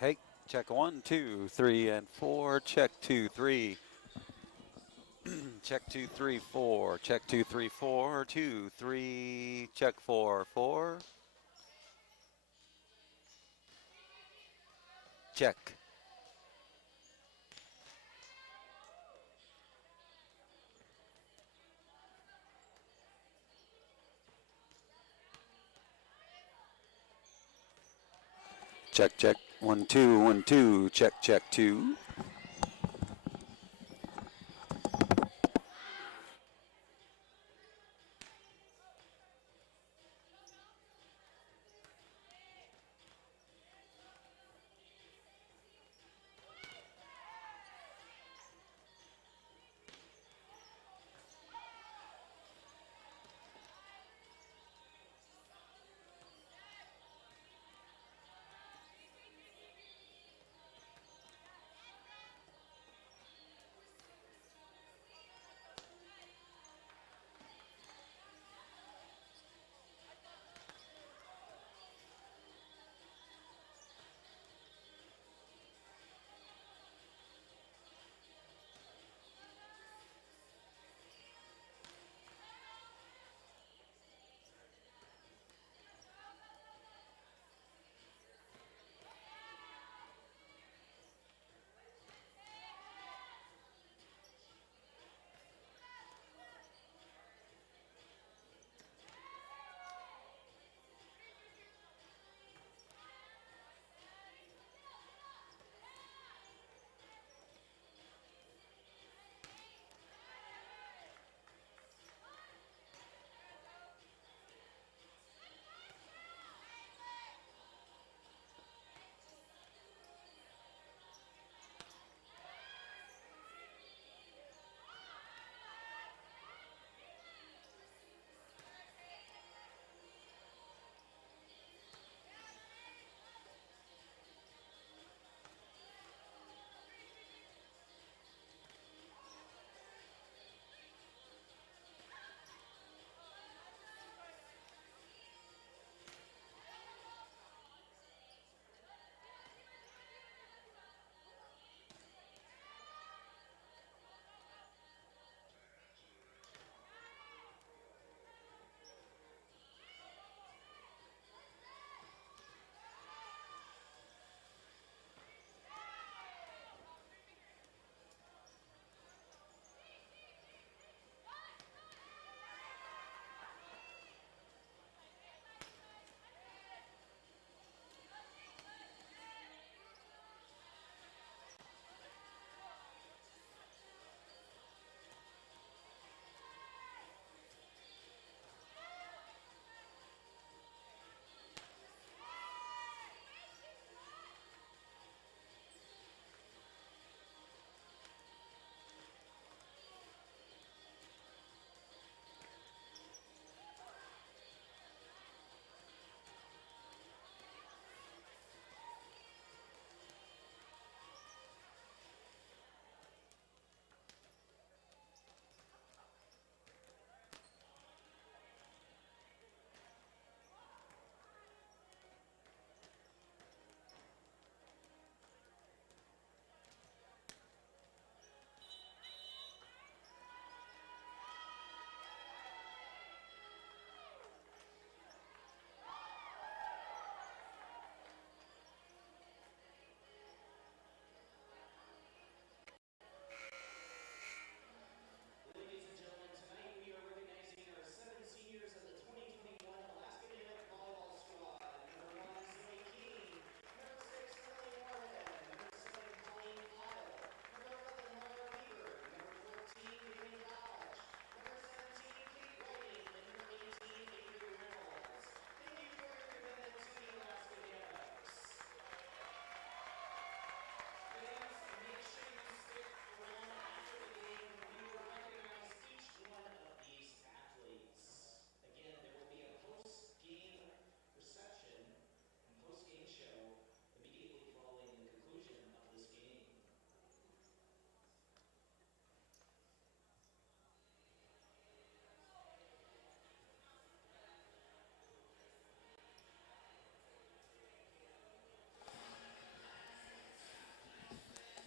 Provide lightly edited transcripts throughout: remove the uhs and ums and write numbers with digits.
Hey, check 1, 2, 3, and 4. Check 2, 3. Check 2, 3, 4. Check 2, 3, 4. 2, 3. Check 4, 4. Check. Check, check. 1, 2, 1, 2. Check, check 2.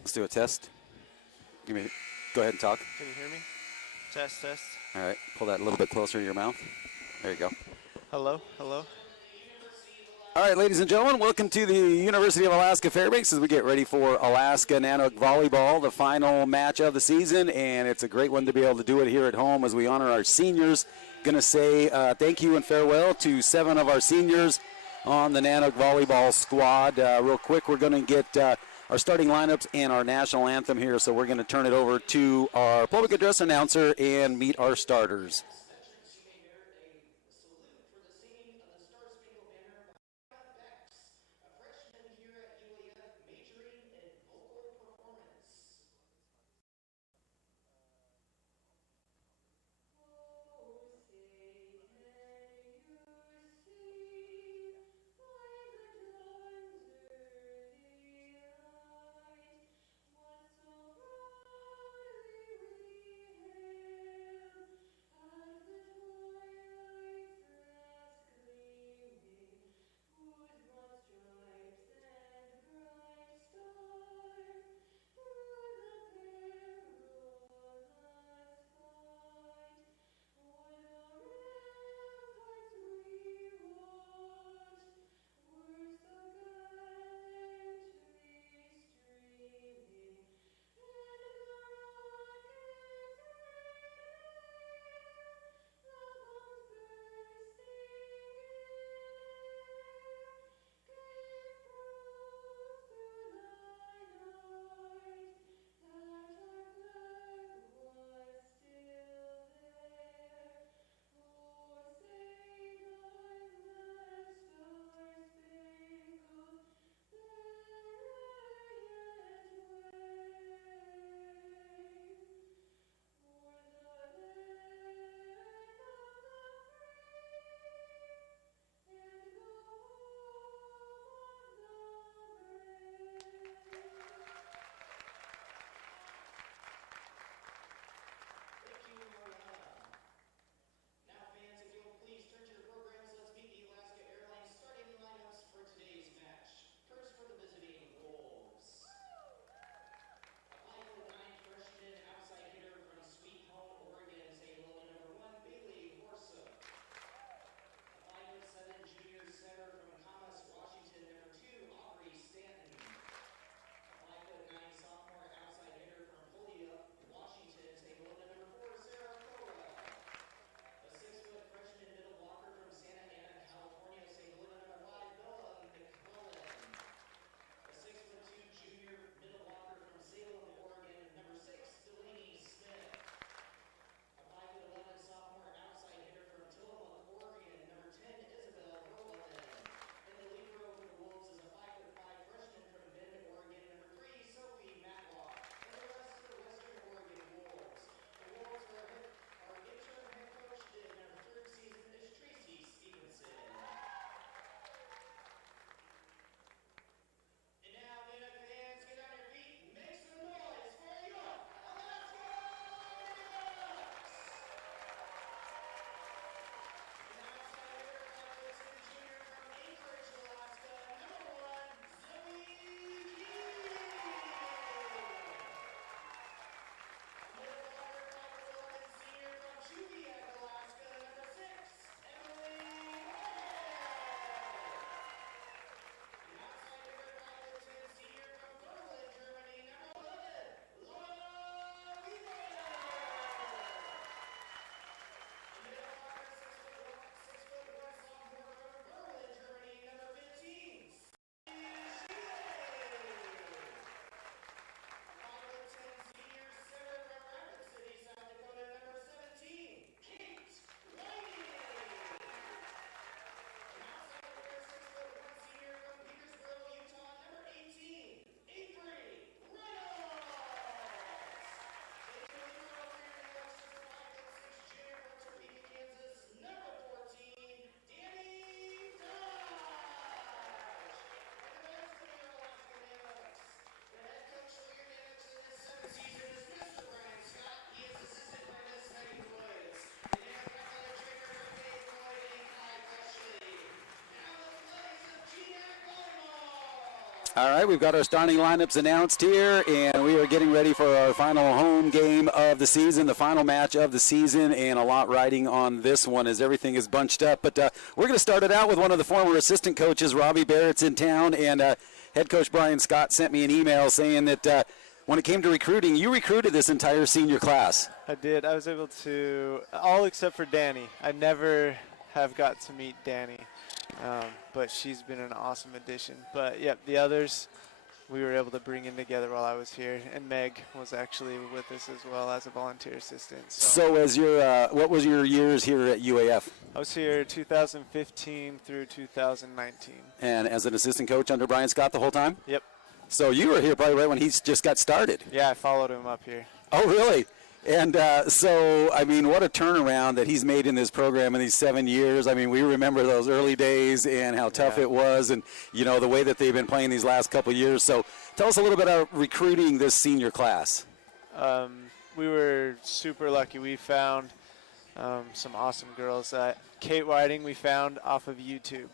Let's do a test. Go ahead and talk. Can you hear me? Test, test. All right, pull that a little bit closer to your mouth. There you go. Hello, hello. All right, ladies and gentlemen, welcome to the University of Alaska Fairbanks as we get ready for Alaska Nanooks Volleyball, the final match of the season, and it's a great one to be able to do it here at home as we honor our seniors. Going to say thank you and farewell to 7 of our seniors on the Nanooks Volleyball squad. Real quick, we're going to get our starting lineups and our national anthem here, so we're going to turn it over to our public address announcer and meet our starters. All right, we've got our starting lineups announced here, and we are getting ready for our final home game of the season, the final match of the season, and a lot riding on this one as everything is bunched up. But we're going to start it out with one of the former assistant coaches, Robbie Barrett's in town, and head coach Brian Scott sent me an email saying that when it came to recruiting, you recruited this entire senior class. I did. I was able to, all except for Danny. I never have got to meet Danny. But she's been an awesome addition. But, yep, the others we were able to bring in together while I was here. And Meg was actually with us as well as a volunteer assistant. So as your, what was your years here at UAF? I was here 2015 through 2019. And as an assistant coach under Brian Scott the whole time? Yep. So you were here probably right when he's just got started. Yeah, I followed him up here. Oh, really? And so, I mean, what a turnaround that he's made in this program in these 7 years. I mean, we remember those early days and how tough it was and, you know, the way that they've been playing these last couple of years. So tell us a little bit about recruiting this senior class. We were super lucky. We found some awesome girls. Kate Whiting we found off of YouTube.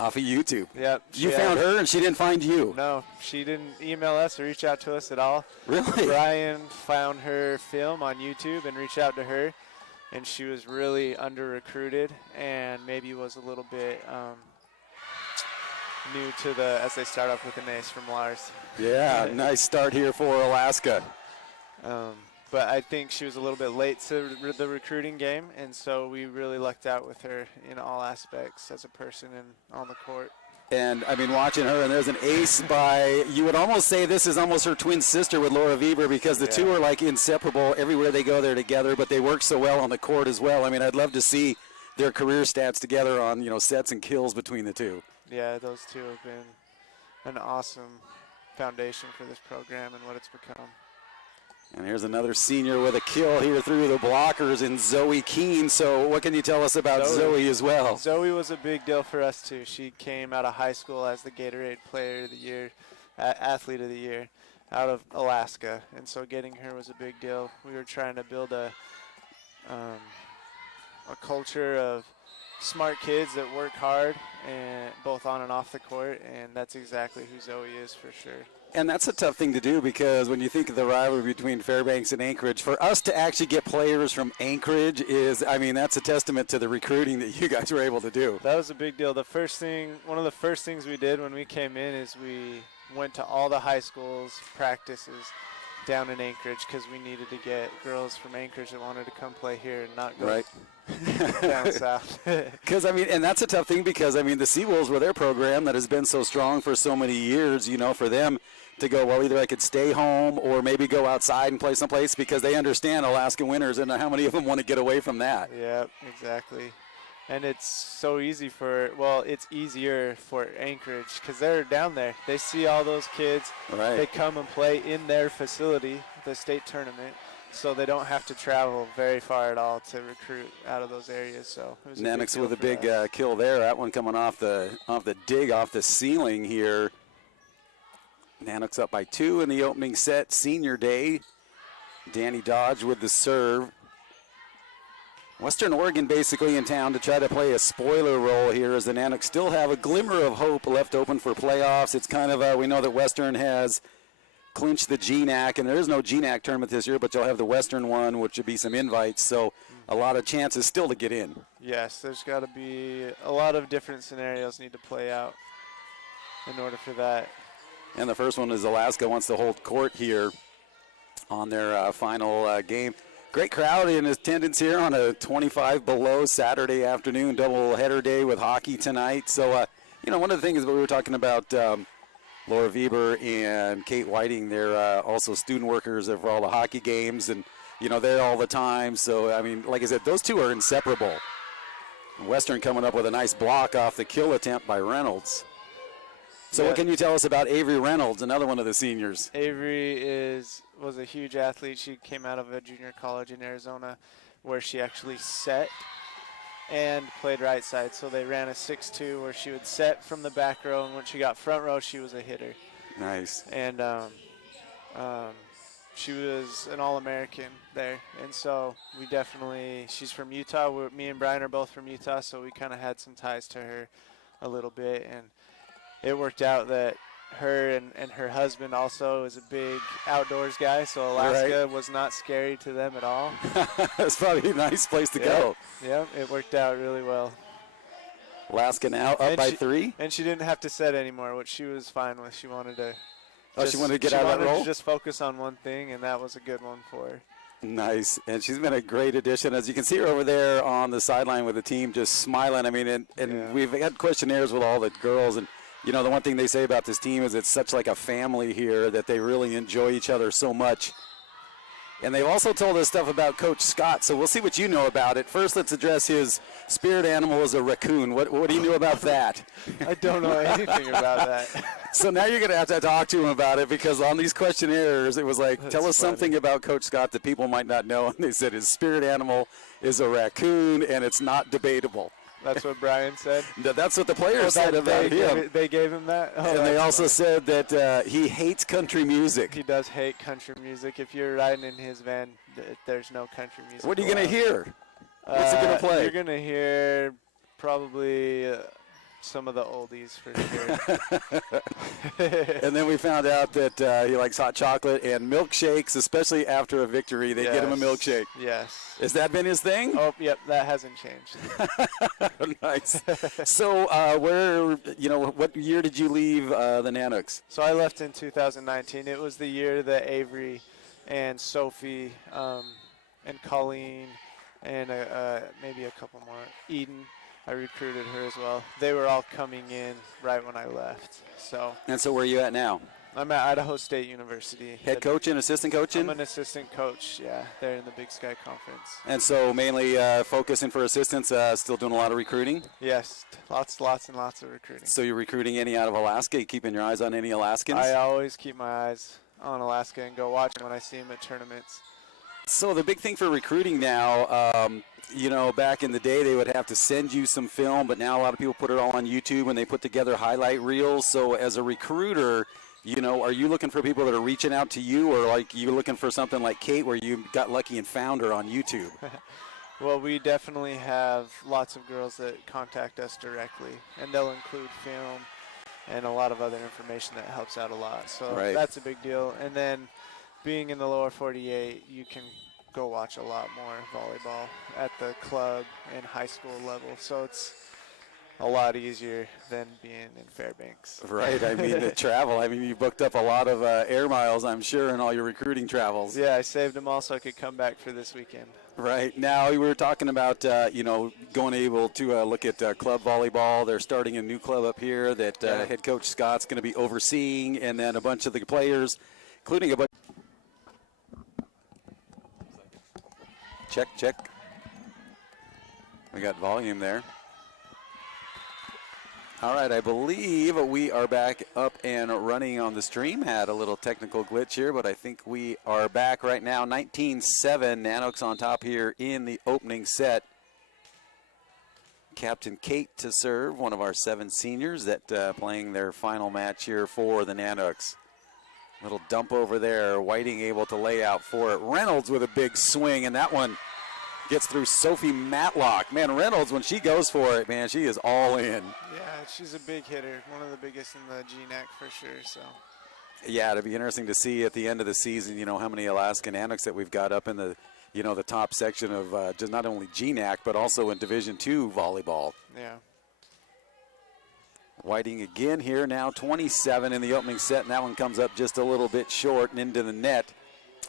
Off of YouTube? Yep. You found her and she didn't find you? No, she didn't email us or reach out to us at all. Really? Brian found her film on YouTube and reached out to her, and she was really under-recruited and maybe was a little bit new to the, as they start off with an ace from Lars. Yeah, nice start here for Alaska. But I think she was a little bit late to the recruiting game, and so we really lucked out with her in all aspects as a person and on the court. And, I mean, watching her, and there's an ace by, you would almost say this is almost her twin sister with Laura Weber because the two are, like, inseparable. Everywhere they go, they're together, but they work so well on the court as well. I mean, I'd love to see their career stats together on, you know, sets and kills between the two. Yeah, those two have been an awesome foundation for this program and what it's become. And here's another senior with a kill here through the blockers in Zoe Keene. So what can you tell us about Zoe as well? Zoe was a big deal for us too. She came out of high school as the Gatorade Player of the Year, Athlete of the Year out of Alaska. And so getting her was a big deal. We were trying to build a culture of smart kids that work hard, and both on and off the court, and that's exactly who Zoe is for sure. And that's a tough thing to do because when you think of the rivalry between Fairbanks and Anchorage, for us to actually get players from Anchorage is, I mean, that's a testament to the recruiting that you guys were able to do. That was a big deal. The first thing, one of the first things we did when we came in is we went to all the high schools practices down in Anchorage because we needed to get girls from Anchorage that wanted to come play here and not go down south. Because, I mean, and that's a tough thing because, I mean, the Sea Wolves were their program that has been so strong for so many years, you know, for them to go, well, either I could stay home or maybe go outside and play someplace because they understand Alaska winters and how many of them want to get away from that. Yeah, exactly. And it's so easy for, well, it's easier for Anchorage because they're down there. They see all those kids. Right. They come and play in their facility, the state tournament, so they don't have to travel very far at all to recruit out of those areas. So it was Nanooks with a big kill there. That one coming off the dig off the ceiling here. Nanooks up by 2 in the opening set, senior day. Danny Dodge with the serve. Western Oregon basically in town to try to play a spoiler role here as the Nanooks still have a glimmer of hope left open for playoffs. It's kind of, we know that Western has clinched the GNAC, and there is no GNAC tournament this year, but you'll have the Western one, which would be some invites, so a lot of chances still to get in. Yes, there's got to be a lot of different scenarios need to play out in order for that. And the first one is Alaska wants to hold court here on their final game. Great crowd in attendance here on a 25 below Saturday afternoon doubleheader day with hockey tonight. So, you know, one of the things that we were talking about, Laura Weber and Kate Whiting, they're also student workers for all the hockey games, and, you know, they're all the time. So, I mean, like I said, those two are inseparable. Western coming up with a nice block off the kill attempt by Reynolds. So what can you tell us about Avery Reynolds, another one of the seniors? Avery was a huge athlete. She came out of a junior college in Arizona where she actually set and played right side. So they ran a 6-2 where she would set from the back row, and when she got front row, she was a hitter. Nice. And she was an All-American there. And so we definitely, she's from Utah. Me and Brian are both from Utah, so we kind of had some ties to her a little bit. And it worked out that her and her husband also is a big outdoors guy, so Alaska was not scary to them at all. It's probably a nice place to go. Yeah, it worked out really well. Alaska now up by 3. And she didn't have to set anymore, which she was fine with. She wanted to. She wanted to get out of that role? To just focus on one thing, and that was a good one for her. Nice. And she's been a great addition. As you can see her over there on the sideline with the team just smiling. I mean, and we've had questionnaires with all the girls. And, you know, the one thing they say about this team is it's such like a family here that they really enjoy each other so much. And they've also told us stuff about Coach Scott, so we'll see what you know about it. First, let's address his spirit animal is a raccoon. What do you know about that? I don't know anything about that. So now you're going to have to talk to him about it, because on these questionnaires, it was like, tell us something about Coach Scott that people might not know. And they said his spirit animal is a raccoon, and it's not debatable. That's what Brian said? That's what the players said about him. They gave him that? Oh, and they also said that he hates country music. He does hate country music. If you're riding in his van, there's no country music. What are you going to hear? What's he going to play? You're going to hear probably some of the oldies for sure. And then we found out that he likes hot chocolate and milkshakes, especially after a victory. They get him a milkshake. Yes. Has that been his thing? Oh, yep, that hasn't changed. Nice. So what year did you leave the Nanooks? So I left in 2019. It was the year that Avery and Sophie and Colleen and maybe a couple more, Eden, I recruited her as well. They were all coming in right when I left. And so where are you at now? I'm at Idaho State University. Head coach and assistant coaching? I'm an assistant coach, yeah. They're in the Big Sky Conference. And so mainly focusing for assistants, still doing a lot of recruiting? Yes, lots and lots of recruiting. So you're recruiting any out of Alaska? You keeping your eyes on any Alaskans? I always keep my eyes on Alaska and go watch them when I see them at tournaments. So the big thing for recruiting now, back in the day they would have to send you some film, but now a lot of people put it all on YouTube and they put together highlight reels. So as a recruiter, are you looking for people that are reaching out to you, or like you looking for something like Kate where you got lucky and found her on YouTube? Well, we definitely have lots of girls that contact us directly, and they'll include film and a lot of other information that helps out a lot. So that's a big deal. And then being in the lower 48, you can go watch a lot more volleyball at the club and high school level. So it's a lot easier than being in Fairbanks. Right. I mean, the travel. I mean, you booked up a lot of air miles, I'm sure, in all your recruiting travels. Yeah, I saved them all so I could come back for this weekend. Right. Now, we were talking about, going able to look at club volleyball. They're starting a new club up here that head coach Scott's going to be overseeing, and then a bunch of the players, including a bunch. Check. We got volume there. All right, I believe we are back up and running on the stream. Had a little technical glitch here, but I think we are back right now. 19-7, Nanooks on top here in the opening set. Captain Kate to serve, one of our 7 seniors that playing their final match here for the Nanooks. Little dump over there. Whiting able to lay out for it. Reynolds with a big swing, and that one gets through Sophie Matlock. Man, Reynolds, when she goes for it, man, she is all in. Yeah, she's a big hitter. One of the biggest in the GNAC for sure. So. Yeah, it'll be interesting to see at the end of the season, how many Alaska Nanooks that we've got up in the, the top section of just not only GNAC, but also in Division II volleyball. Yeah. Whiting again here now, 27 in the opening set, and that one comes up just a little bit short and into the net.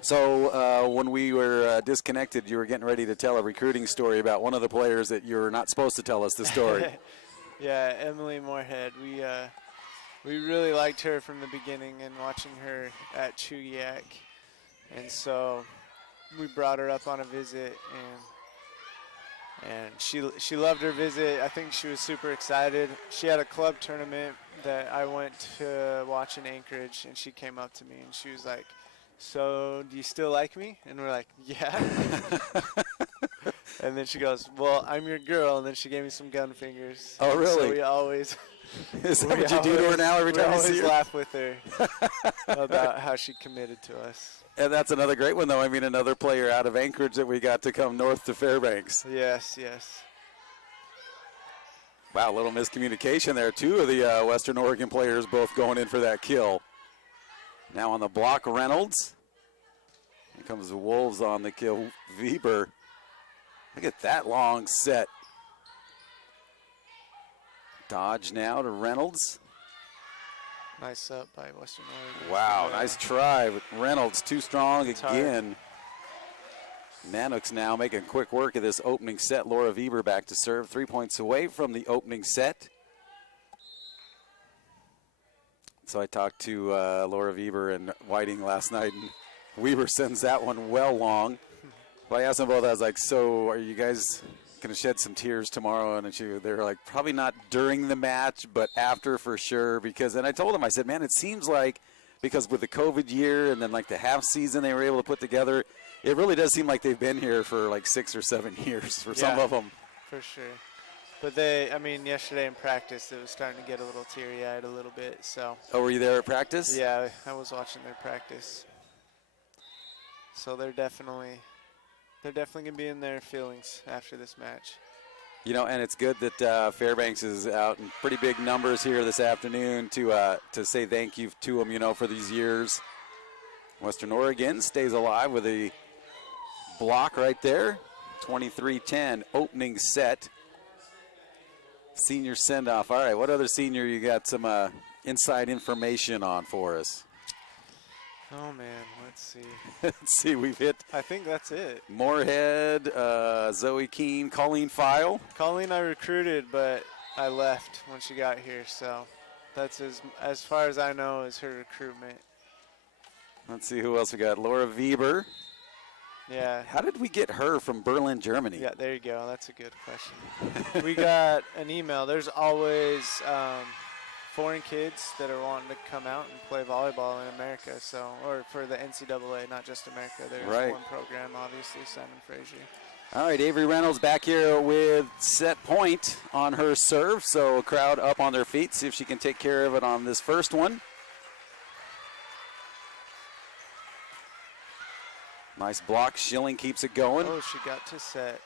So when we were disconnected, you were getting ready to tell a recruiting story about one of the players that you're not supposed to tell us the story. Yeah, Emily Moorhead. We really liked her from the beginning and watching her at Chugiak. And so we brought her up on a visit, and she loved her visit. I think she was super excited. She had a club tournament that I went to watch in Anchorage, and she came up to me and she was like, "So do you still like me?" And we're like, "Yeah." And then she goes, "Well, I'm your girl." And then she gave me some gun fingers. Oh, really? So we always is that what you do to her now every time you see her? We always laugh with her about how she committed to us. And that's another great one, though. I mean, another player out of Anchorage that we got to come north to Fairbanks. Yes. Wow, a little miscommunication there. Two of the Western Oregon players both going in for that kill. Now on the block, Reynolds. Here comes the Wolves on the kill, Weber. Look at that long set. Dodge now to Reynolds. Nice up by Western Oregon. Wow, nice try. But Reynolds too strong It's again. Nanooks now making quick work of this opening set. Laura Weber back to serve. 3 points away from the opening set. So I talked to Laura Weber and Whiting last night, and Weber sends that one well long. But I asked them both, I was like, so are you guys going to shed some tears tomorrow? And they were like, probably not during the match, but after for sure. Because, and I told them, I said, man, it seems like, because with the COVID year and then like the half season they were able to put together, it really does seem like they've been here for like 6 or 7 years for some of them. For sure. But yesterday in practice, it was starting to get a little teary-eyed a little bit, so. Oh, were you there at practice? Yeah, I was watching their practice. So they're definitely going to be in their feelings after this match. You know, and it's good that Fairbanks is out in pretty big numbers here this afternoon to say thank you to them, you know, for these years. Western Oregon stays alive with a block right there. 23-10 opening set. Senior send-off. All right, what other senior you got some inside information on for us? Oh, man, let's see. Let's see, we've hit. I think that's it. Moorhead, Zoe Keene, Colleen File. Colleen I recruited, but I left when she got here, so that's as far as I know is her recruitment. Let's see who else we got. Laura Weber. Yeah. How did we get her from Berlin, Germany? Yeah, there you go. That's a good question. We got an email. There's always foreign kids that are wanting to come out and play volleyball in America, so, or for the NCAA, not just America. There's one program, obviously, Simon Fraser. All right, Avery Reynolds back here with set point on her serve, so crowd up on their feet, see if she can take care of it on this first one. Nice block. Schilling keeps it going. Oh, she got to set.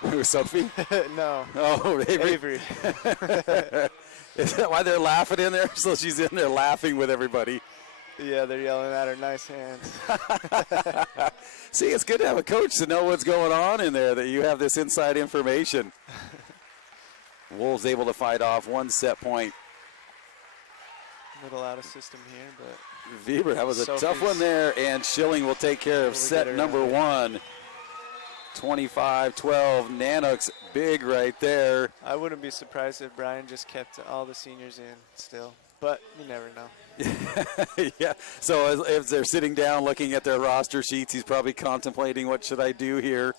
Who, Sophie? No. Oh, Avery. Is that why they're laughing in there? So she's in there laughing with everybody. Yeah, they're yelling at her. Nice hands. See, it's good to have a coach to know what's going on in there, that you have this inside information. Wolves able to fight off one set point. A little out of system here, but. Weber, that was a tough one there, and Schilling will take care of set number one. 25-12, Nanooks big right there. I wouldn't be surprised if Brian just kept all the seniors in still, but you never know. Yeah, so as they're sitting down looking at their roster sheets, he's probably contemplating, what should I do here?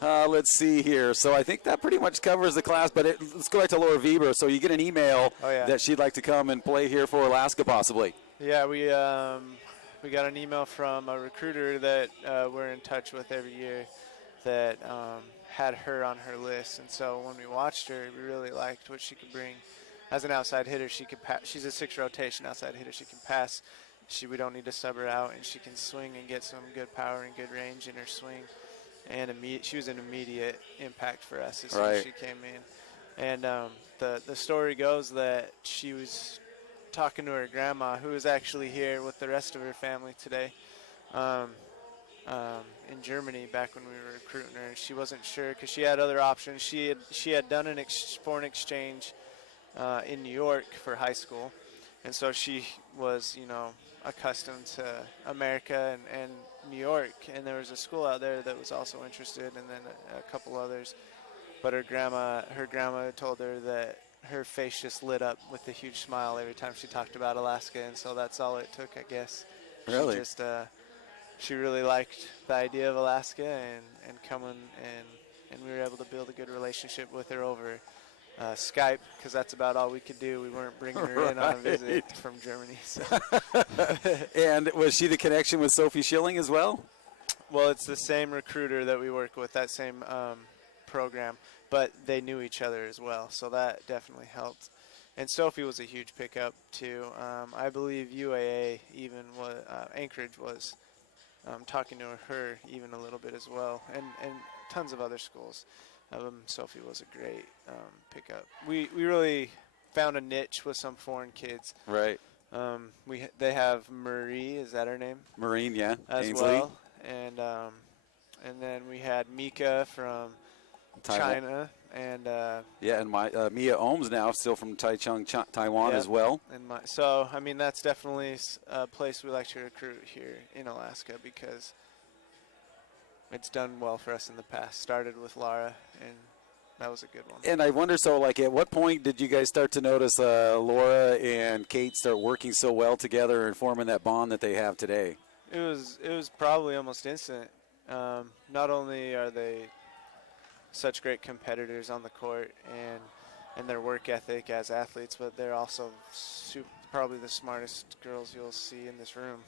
Let's see here. So I think that pretty much covers the class, but let's go back to Laura Weber. So you get an email that she'd like to come and play here for Alaska possibly. Yeah, we got an email from a recruiter that we're in touch with every year that had her on her list. And so when we watched her, we really liked what she could bring. As an outside hitter, she could pass. She's a 6 rotation outside hitter. She can pass. We don't need to sub her out, and she can swing and get some good power and good range in her swing. And she was an immediate impact for us as soon as she came in. And the story goes that she was talking to her grandma, who was actually here with the rest of her family today in Germany back when we were recruiting her. She wasn't sure because she had other options. She had done a foreign exchange in New York for high school, and so she was, accustomed to America and New York, and there was a school out there that was also interested, and then a couple others. But her grandma told her that her face just lit up with a huge smile every time she talked about Alaska, and so that's all it took, I guess. Really? She really liked the idea of Alaska and coming, and we were able to build a good relationship with her over Skype, because that's about all we could do. We weren't bringing her in on a visit from Germany. So. And was she the connection with Sophie Schilling as well? Well, it's the same recruiter that we work with, that same program, but they knew each other as well, so that definitely helped. And Sophie was a huge pickup too. I believe UAA even was, Anchorage was talking to her even a little bit as well, and tons of other schools. Sophie was a great pickup. We really found a niche with some foreign kids. Right. They have Marie, is that her name? Marine, yeah. As Ainsley. well, and then we had Mika from China, and and Mia Ohms now still from Taichung, Taiwan yep. as well. So I mean that's definitely a place we like to recruit here in Alaska because it's done well for us in the past. Started with Lara, and that was a good one. And I wonder, so like at what point did you guys start to notice Laura and Kate start working so well together and forming that bond that they have today? It was probably almost instant. Not only are they such great competitors on the court and their work ethic as athletes, but they're also probably the smartest girls you'll see in this room.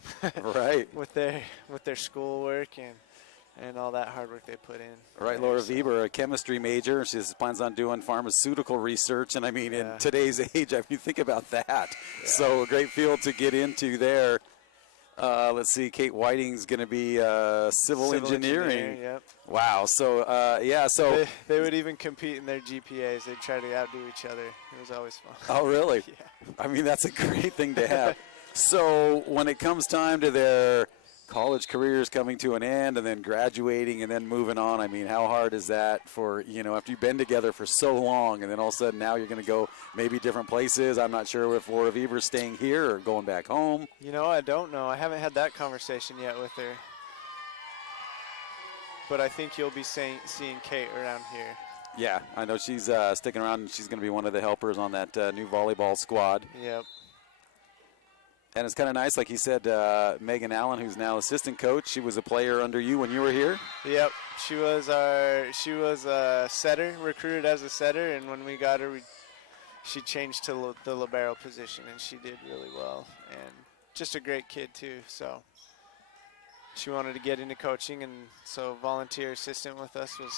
Right. With their schoolwork and all that hard work they put in. Right, Laura Weber, a chemistry major. She plans on doing pharmaceutical research. And, I mean, in today's age, I mean, think about that. Yeah. So a great field to get into there. Let's see, Kate Whiting's going to be civil engineering. Yep. Wow. So, So they would even compete in their GPAs. They'd try to outdo each other. It was always fun. Oh, really? Yeah. I mean, that's a great thing to have. So when it comes time to their college careers coming to an end and then graduating and then moving on, I mean, how hard is that for, after you've been together for so long and then all of a sudden now you're going to go maybe different places? I'm not sure if Laura Weber's staying here or going back home. I don't know. I haven't had that conversation yet with her. But I think you'll be seeing Kate around here. Yeah, I know she's sticking around and she's going to be one of the helpers on that new volleyball squad. Yep. And it's kind of nice, like you said, Megan Allen, who's now assistant coach. She was a player under you when you were here. Yep, she was a setter, recruited as a setter, and when we got her, she changed to the libero position, and she did really well. And just a great kid too. So she wanted to get into coaching, and so volunteer assistant with us was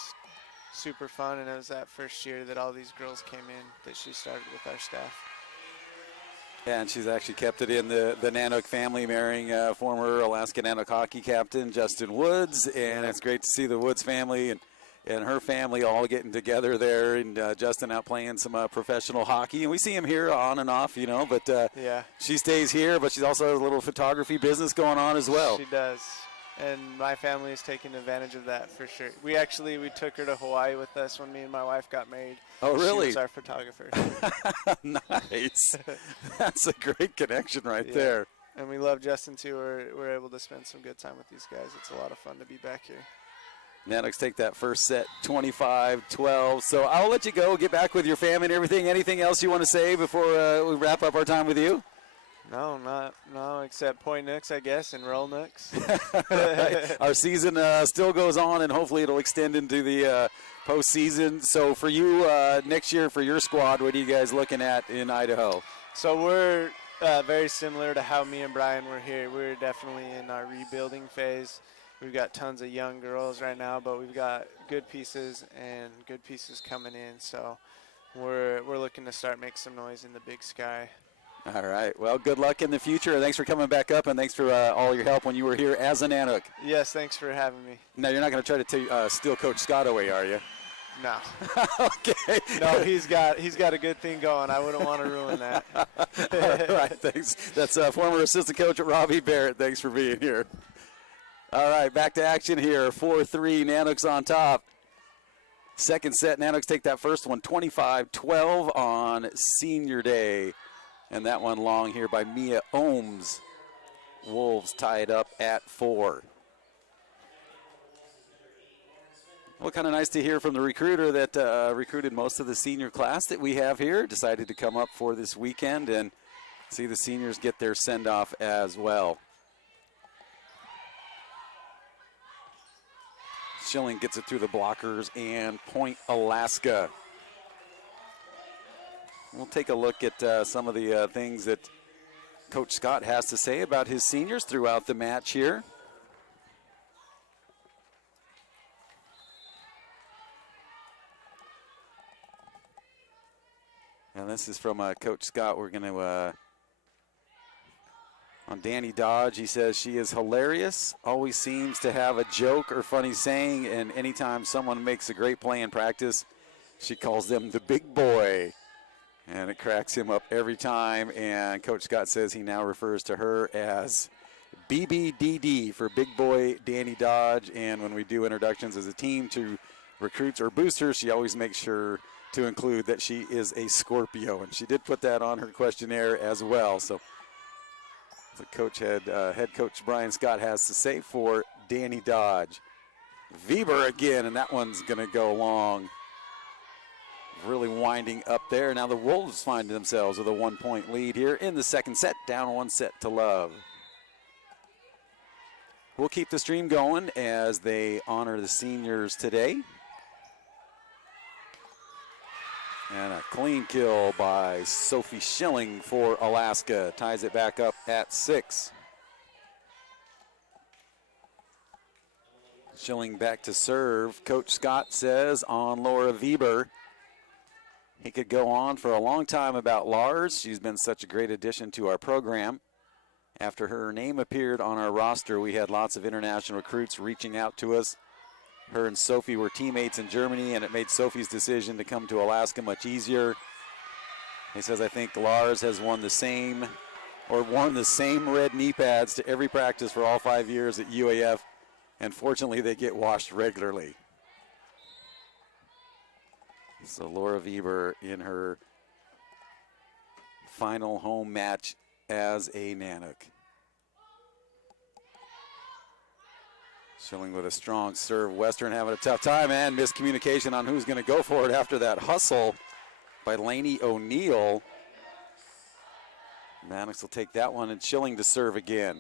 super fun. And it was that first year that all these girls came in that she started with our staff. Yeah, and she's actually kept it in the Nanook family, marrying former Alaska Nanook hockey captain Justin Woods. And it's great to see the Woods family and her family all getting together there. And Justin out playing some professional hockey. And we see him here on and off, but she stays here. But she also has a little photography business going on as well. She does. And my family is taking advantage of that for sure. We took her to Hawaii with us when me and my wife got married. Oh, really? She was our photographer. Nice. That's a great connection right there. And we love Justin too. We're able to spend some good time with these guys. It's a lot of fun to be back here. Nanooks take that first set 25-12. So I'll let you go, get back with your family and everything. Anything else you want to say before we wrap up our time with you? No, except point nooks, I guess, and roll nooks. Right. Our season still goes on, and hopefully it'll extend into the postseason. So for you next year, for your squad, what are you guys looking at in Idaho? So we're very similar to how me and Brian were here. We're definitely in our rebuilding phase. We've got tons of young girls right now, but we've got good pieces and good pieces coming in. So we're looking to start making some noise in the Big Sky. All right. Well, good luck in the future. Thanks for coming back up, and thanks for all your help when you were here as a Nanook. Yes, thanks for having me. Now, you're not going to try to steal Coach Scott away, are you? No. Okay. No, he's got a good thing going. I wouldn't want to ruin that. All right, thanks. That's former assistant coach Robbie Barrett. Thanks for being here. All right, back to action here. 4-3, Nanooks on top. Second set, Nanooks take that first one, 25-12 on Senior Day. And that one long here by Mia Ohms. Wolves tied up at 4. Well, kind of nice to hear from the recruiter that recruited most of the senior class that we have here. Decided to come up for this weekend and see the seniors get their send-off as well. Schilling gets it through the blockers and point Alaska. We'll take a look at some of the things that Coach Scott has to say about his seniors throughout the match here. And this is from Coach Scott. We're going to On Danny Dodge, he says she is hilarious, always seems to have a joke or funny saying, and anytime someone makes a great play in practice, she calls them the big boy. And it cracks him up every time, and Coach Scott says he now refers to her as BBDD for Big Boy Danny Dodge. And when we do introductions as a team to recruits or boosters, she always makes sure to include that she is a Scorpio, and she did put that on her questionnaire as well. So the head coach Brian Scott has to say for Danny Dodge. Weber again, and that one's going to go long. Really winding up there. Now the Wolves find themselves with a 1-point lead here in the second set, down 1-0. We'll keep the stream going as they honor the seniors today. And a clean kill by Sophie Schilling for Alaska. Ties it back up at 6. Schilling back to serve. Coach Scott says on Laura Weber, he could go on for a long time about Lars. She's been such a great addition to our program. After her name appeared on our roster, we had lots of international recruits reaching out to us. Her and Sophie were teammates in Germany, and it made Sophie's decision to come to Alaska much easier. He says, I think Lars has worn the same red knee pads to every practice for all 5 years at UAF, and fortunately they get washed regularly. So Laura Weber in her final home match as a Nanook. Schilling with a strong serve. Western having a tough time, and miscommunication on who's going to go for it after that hustle by Lainey O'Neill. Mannix will take that one, and Schilling to serve again.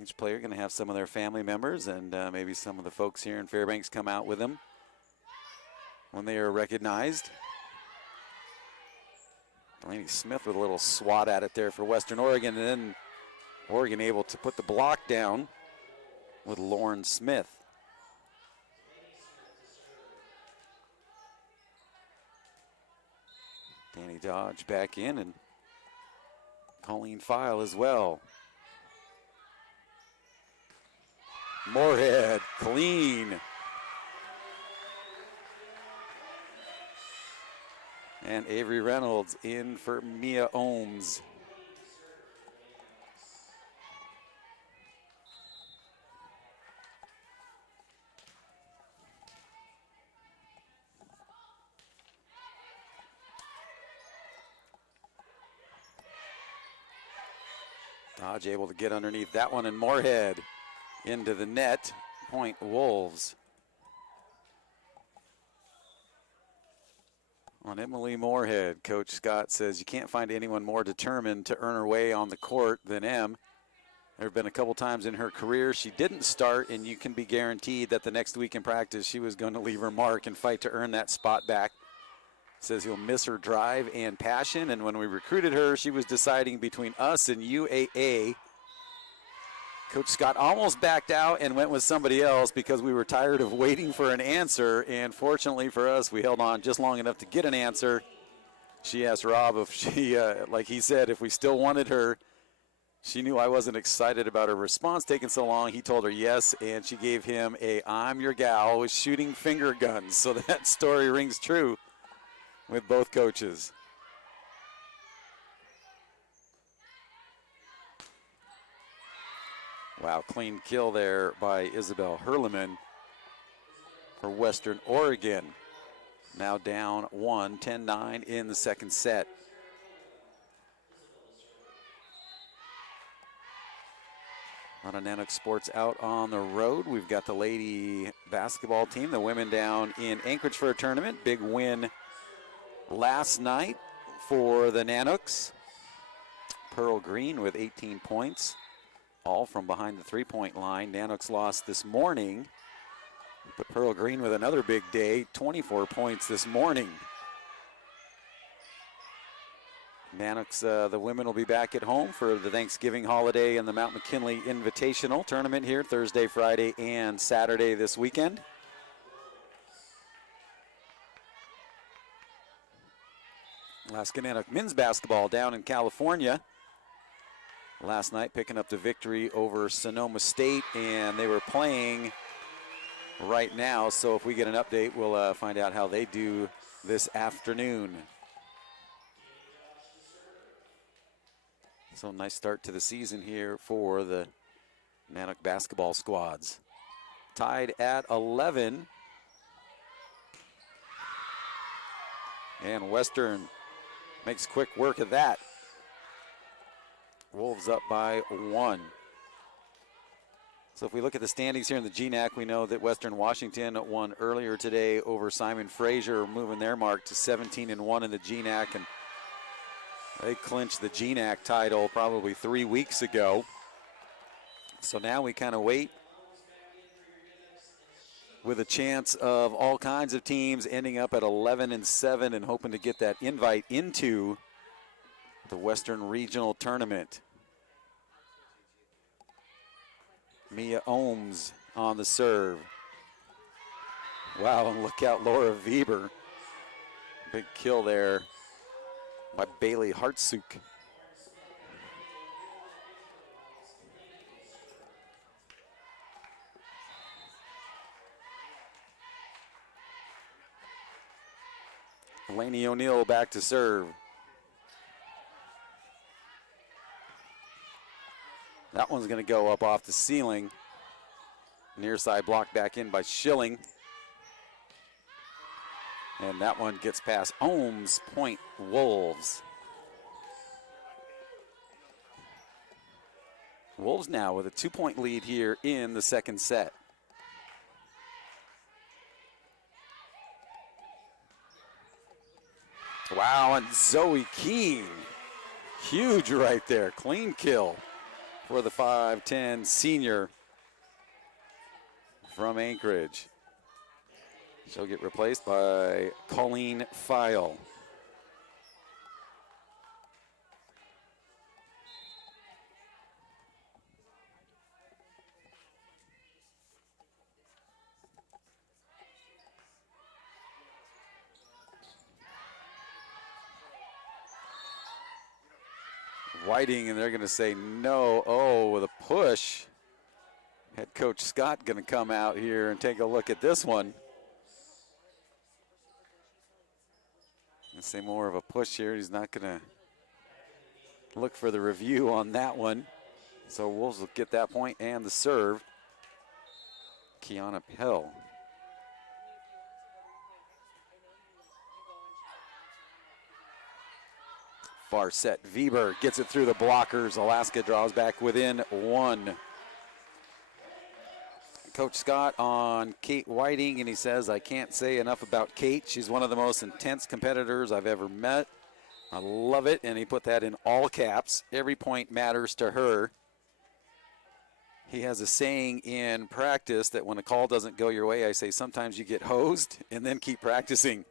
Each player going to have some of their family members and maybe some of the folks here in Fairbanks come out with them when they are recognized. Delaney Smith with a little swat at it there for Western Oregon, and then Oregon able to put the block down with Lauren Smith. Danny Dodge back in, and Colleen File as well. Moorhead, clean. And Avery Reynolds in for Mia Ohms. Dodge able to get underneath that one, and Moorhead into the net. Point Wolves. On Emily Moorhead, Coach Scott says you can't find anyone more determined to earn her way on the court than Em. There have been a couple times in her career she didn't start, and you can be guaranteed that the next week in practice she was going to leave her mark and fight to earn that spot back. Says he'll miss her drive and passion, and when we recruited her, she was deciding between us and UAA. Coach Scott almost backed out and went with somebody else because we were tired of waiting for an answer, and fortunately for us, we held on just long enough to get an answer. She asked Rob if she, like he said, if we still wanted her. She knew I wasn't excited about her response taking so long. He told her yes, and she gave him a "I'm your gal" with shooting finger guns. So that story rings true with both coaches. Wow, clean kill there by Isabel Hurleman for Western Oregon. Now down 1, 10-9 in the second set. A lot of Nanook sports out on the road. We've got the lady basketball team, the women down in Anchorage for a tournament. Big win last night for the Nanooks. Pearl Green with 18 points. All from behind the three-point line. Nanooks lost this morning, but Pearl Green with another big day, 24 points this morning. Nanooks, the women will be back at home for the Thanksgiving holiday and the Mount McKinley Invitational Tournament here Thursday, Friday, and Saturday this weekend. Alaska Nanooks men's basketball down in California last night, picking up the victory over Sonoma State, and they were playing right now. So if we get an update, we'll find out how they do this afternoon. So nice start to the season here for the Nanook basketball squads. Tied at 11. And Western makes quick work of that. Wolves up by 1. So if we look at the standings here in the GNAC, we know that Western Washington won earlier today over Simon Fraser, moving their mark to 17-1 in the GNAC, and they clinched the GNAC title probably 3 weeks ago. So now we kind of wait with a chance of all kinds of teams ending up at 11-7 and hoping to get that invite into the Western Regional Tournament. Mia Ohms on the serve. Wow, and look out Laura Weber. Big kill there by Bailey Hartsuk. Lainey O'Neill back to serve. That one's going to go up off the ceiling. Near side block back in by Schilling. And that one gets past Ohms. Point Wolves. Wolves now with a 2-point lead here in the second set. Wow, and Zoe Keene. Huge right there. Clean kill for the 5'10" senior from Anchorage. She'll get replaced by Colleen File. Whiting, and they're going to say no. Oh, with a push. Head coach Scott going to come out here and take a look at this one. I'd say more of a push here. He's not going to look for the review on that one. So Wolves will get that point and the serve. Kiana Pell. Far set. Weber gets it through the blockers. Alaska draws back within 1. Coach Scott on Kate Whiting, and he says, I can't say enough about Kate. She's one of the most intense competitors I've ever met. I love it, and he put that in all caps. Every point matters to her. He has a saying in practice that when a call doesn't go your way, I say sometimes you get hosed and then keep practicing.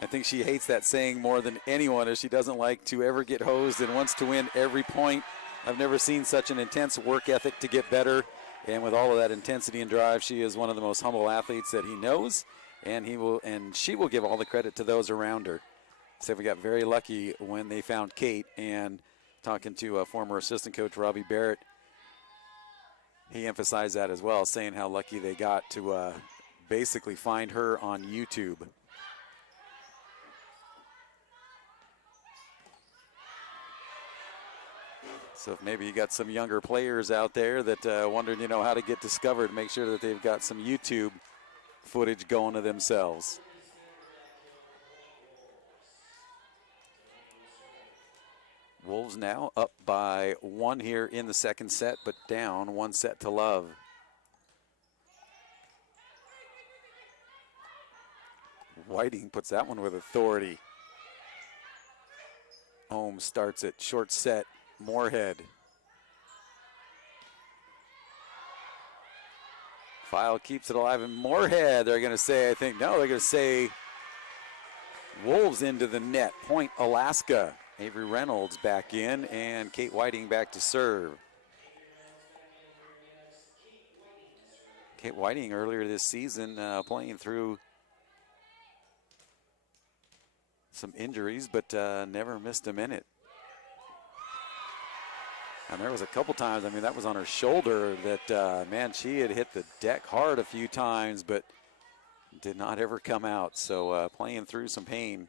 I think she hates that saying more than anyone, as she doesn't like to ever get hosed and wants to win every point. I've never seen such an intense work ethic to get better. And with all of that intensity and drive, she is one of the most humble athletes that he knows. And she will give all the credit to those around her. So we got very lucky when they found Kate. And talking to former assistant coach Robbie Barrett, he emphasized that as well, saying how lucky they got to basically find her on YouTube. So if maybe you got some younger players out there that wondering, how to get discovered, make sure that they've got some YouTube footage going to themselves. Wolves now up by 1 here in the second set, but down 1 set to love. Whiting puts that one with authority. Ohms starts it, short set. Moorhead. File keeps it alive, and Moorhead, they're going to say, they're going to say Wolves into the net. Point Alaska. Avery Reynolds back in, and Kate Whiting back to serve. Kate Whiting earlier this season playing through some injuries, but never missed a minute. And there was a couple times, I mean, that was on her shoulder that, man, she had hit the deck hard a few times, but did not ever come out. So playing through some pain.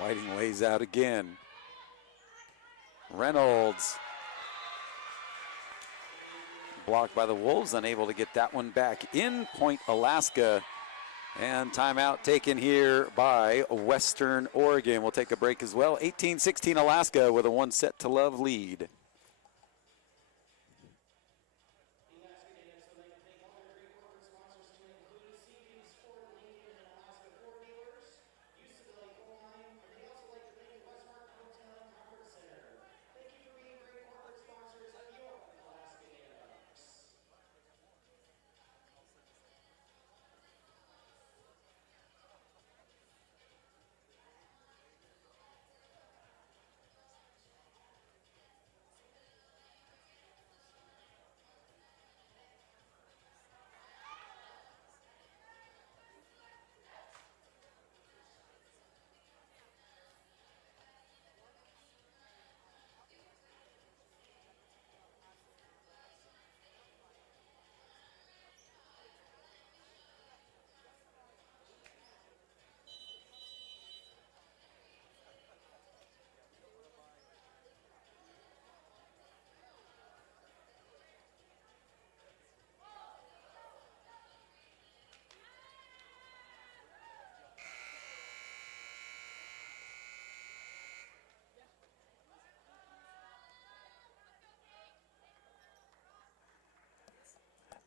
Whiting lays out again. Reynolds. Blocked by the Wolves, unable to get that one back in. Point Alaska. And timeout taken here by Western Oregon. We'll take a break as well. 18-16 Alaska with a 1-set-to-love lead.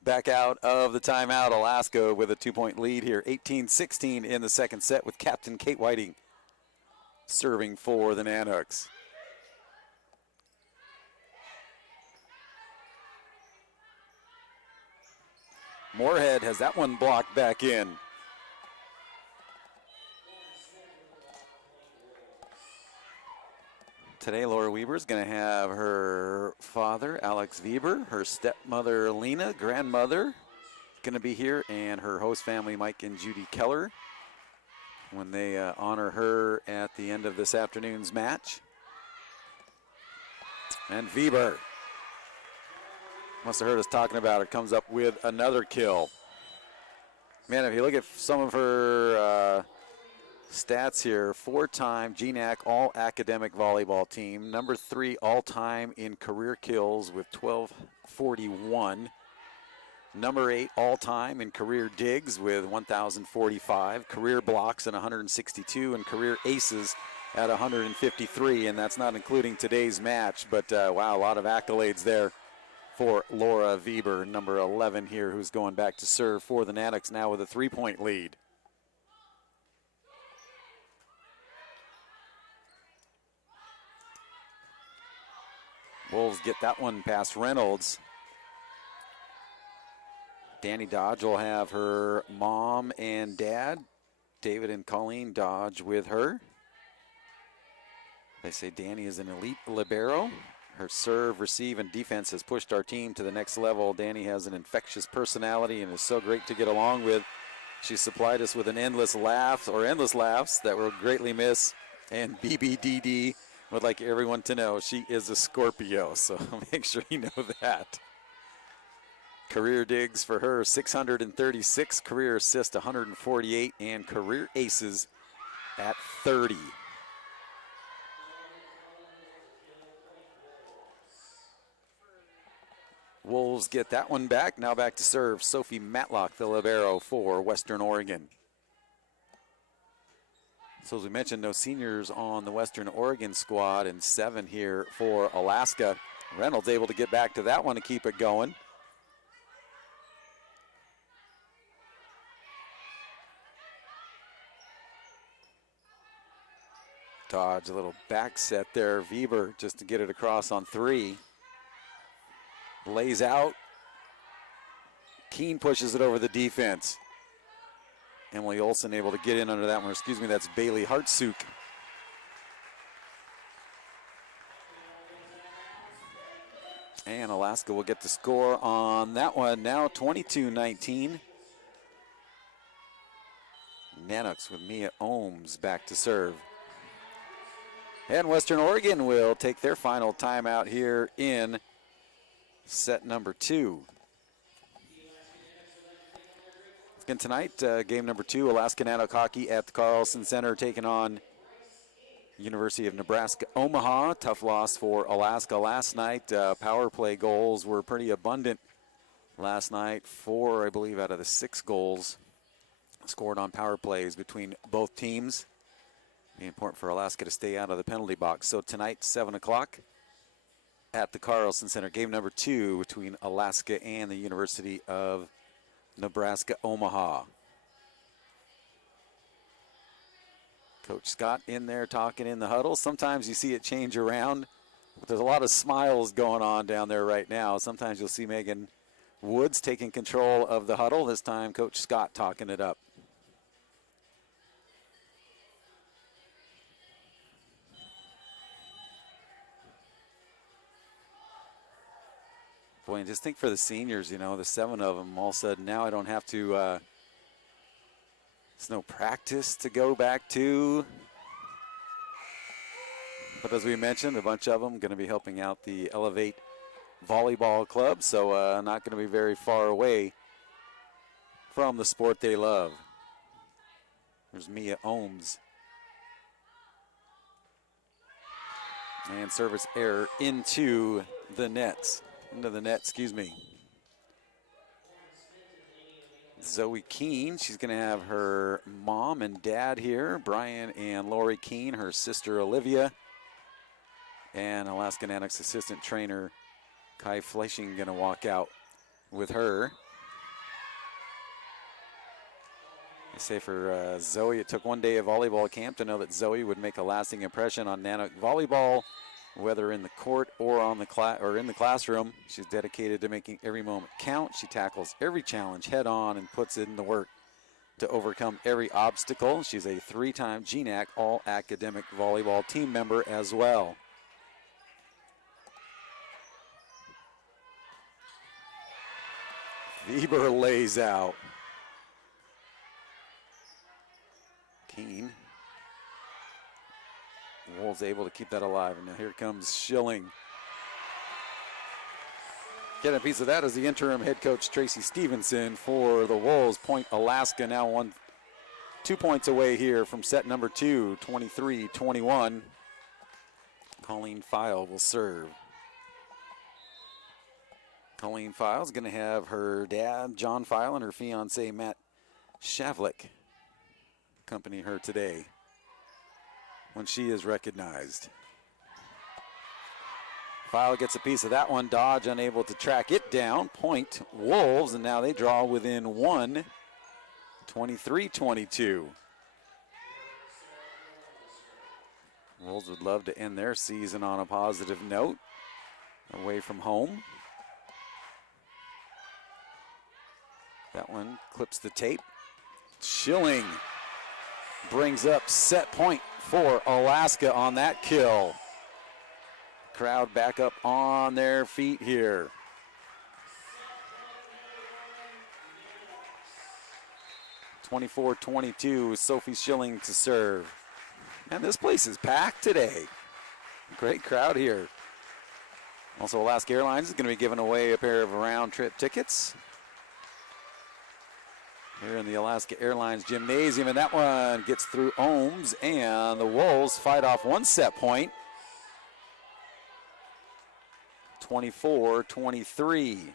Back out of the timeout, Alaska with a 2-point lead here. 18-16 in the second set with Captain Kate Whiting serving for the Nanooks. Moorhead has that one blocked back in. Today, Laura Weber is going to have her father, Alex Weber, her stepmother, Lena, grandmother, going to be here, and her host family, Mike and Judy Keller, when they honor her at the end of this afternoon's match. And Weber, must have heard us talking about it, comes up with another kill. Man, if you look at some of her stats here, 4-time GNAC All-Academic Volleyball Team, number 3 all-time in career kills with 1,241, number 8 all-time in career digs with 1,045, career blocks at 162, and career aces at 153, and that's not including today's match, but wow, a lot of accolades there for Laura Weber, number 11 here, who's going back to serve for the Nanooks now with a 3-point lead. Wolves get that one past Reynolds. Danny Dodge will have her mom and dad, David and Colleen Dodge, with her. They say Danny is an elite libero. Her serve, receive, and defense has pushed our team to the next level. Danny has an infectious personality and is so great to get along with. She supplied us with endless laughs that we'll greatly miss. And BBDD would like everyone to know she is a Scorpio, so make sure you know that. Career digs for her, 636, career assist 148, and career aces at 30. Wolves get that one back. Now back to serve Sophie Matlock, the libero for Western Oregon. So as we mentioned, no seniors on the Western Oregon squad, and 7 here for Alaska. Reynolds able to get back to that one to keep it going. Dodge, a little back set there. Weber just to get it across on 3. Lays out. Keene pushes it over the defense. Emily Olsen able to get in under that one. Excuse me, that's Bailey Hartsuk. And Alaska will get the score on that one now, 22-19. Nanooks with Mia Ohms back to serve. And Western Oregon will take their final timeout here in set number 2. Again tonight, game number 2, Alaska Nanook hockey at the Carlson Center taking on University of Nebraska Omaha. Tough loss for Alaska last night. Power play goals were pretty abundant last night. 4, I believe, out of the 6 goals scored on power plays between both teams. Be important for Alaska to stay out of the penalty box. So tonight, 7 o'clock at the Carlson Center, game number 2 between Alaska and the University of Nebraska Omaha. Coach Scott in there talking in the huddle. Sometimes you see it change around, but there's a lot of smiles going on down there right now. Sometimes you'll see Megan Woods taking control of the huddle. This time, Coach Scott talking it up. Boy, and just think for the seniors, you know, the 7 of them, all of a sudden now I don't have to, there's no practice to go back to. But as we mentioned, a bunch of them going to be helping out the Elevate Volleyball Club, so not going to be very far away from the sport they love. There's Mia Ohms. And service error into the net, excuse me. Zoe Keene, she's going to have her mom and dad here, Brian and Lori Keene, her sister Olivia, and Alaska Nanooks assistant trainer Kai Fleisching going to walk out with her. I say for Zoe, it took 1 day of volleyball camp to know that Zoe would make a lasting impression on Nanook volleyball, whether in the court or on the in the classroom. She's dedicated to making every moment count. She tackles every challenge head on and puts in the work to overcome every obstacle. She's a 3-time GNAC All-Academic Volleyball team member as well. Weber lays out. Keene. Wolves able to keep that alive. And now here comes Schilling. Getting a piece of that is the interim head coach Tracy Stevenson for the Wolves. Point Alaska now 2 points away here from set number 2, 23-21. Colleen File will serve. Colleen File is going to have her dad, John File, and her fiance, Matt Shavlik, accompany her today when she is recognized. File gets a piece of that one. Dodge unable to track it down. Point Wolves, and now they draw within 1, 23-22. Wolves would love to end their season on a positive note away from home. That one clips the tape. Schilling brings up set point for Alaska on that kill. Crowd back up on their feet here. (24-22) Sophie Schilling to serve. And this place is packed today. Great crowd here. Also, Alaska Airlines is going to be giving away a pair of round-trip tickets here in the Alaska Airlines Gymnasium, and that one gets through Ohms, and the Wolves fight off one set point. 24-23.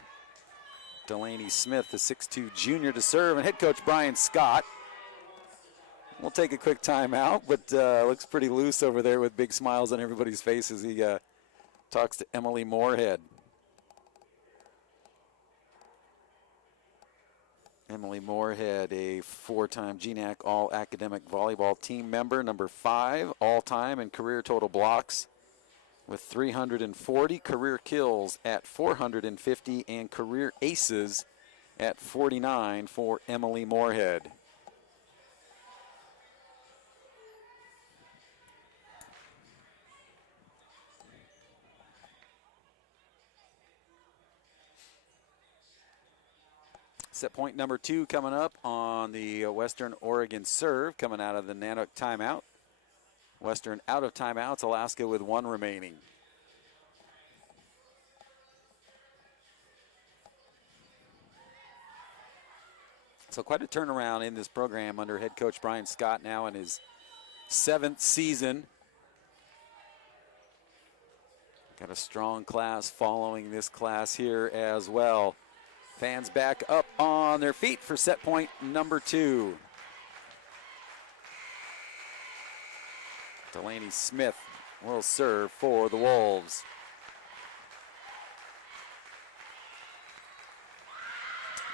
Delaney Smith, the 6'2 junior, to serve, and head coach Brian Scott. We'll take a quick timeout, but looks pretty loose over there with big smiles on everybody's face as he talks to Emily Moorhead. Emily Moorhead, a 4-time GNAC All-Academic Volleyball team member, number 5 all-time in career total blocks with 340, career kills at 450, and career aces at 49 for Emily Moorhead. Set point number 2 coming up on the Western Oregon serve coming out of the Nanook timeout. Western out of timeouts, Alaska with 1 remaining. So quite a turnaround in this program under head coach Brian Scott, now in his 7th season. Got a strong class following this class here as well. Fans back up on their feet for set point number 2. Delaney Smith will serve for the Wolves.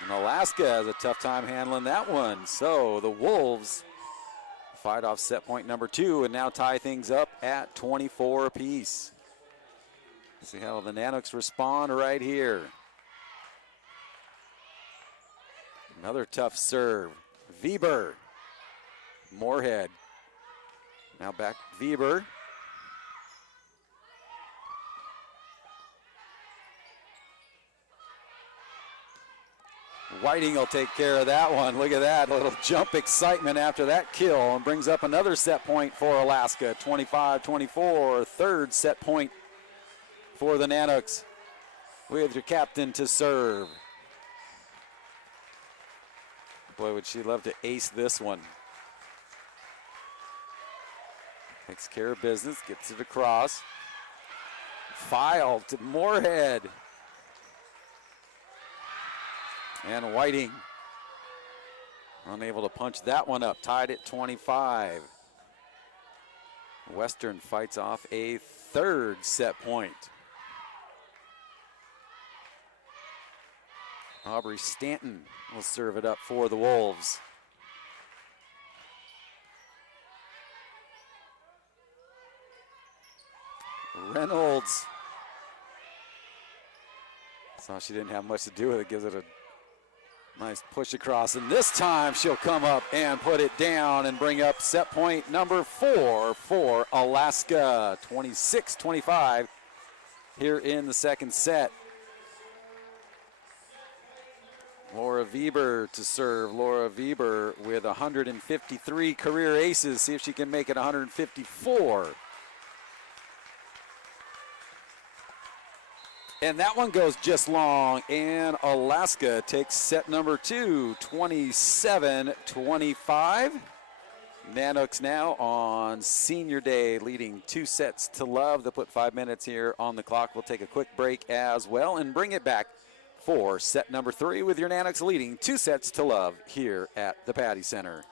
And Alaska has a tough time handling that one. So the Wolves fight off set point number 2 and now tie things up at 24 apiece. See how the Nanooks respond right here. Another tough serve. Weber. Moorhead. Now back Weber. Whiting will take care of that one. Look at that, a little jump excitement after that kill, and brings up another set point for Alaska. 25-24, third set point for the Nanooks with your captain to serve. Boy, would she love to ace this one. Takes care of business, gets it across. File to Moorhead. And Whiting unable to punch that one up, tied at 25. Western fights off a third set point. Aubrey Stanton will serve it up for the Wolves. Reynolds. Saw she didn't have much to do with it, gives it a nice push across, and this time she'll come up and put it down and bring up set point number 4 for Alaska. 26-25 here in the second set. Laura Weber to serve. Laura Weber with 153 career aces. See if she can make it 154. And that one goes just long, and Alaska takes set number 2, 27-25. Nanooks now on senior day, leading 2-0. They'll put 5 minutes here on the clock. We'll take a quick break as well and bring it back for set number 3 with your Nanooks leading 2-0 here at the Patty Center.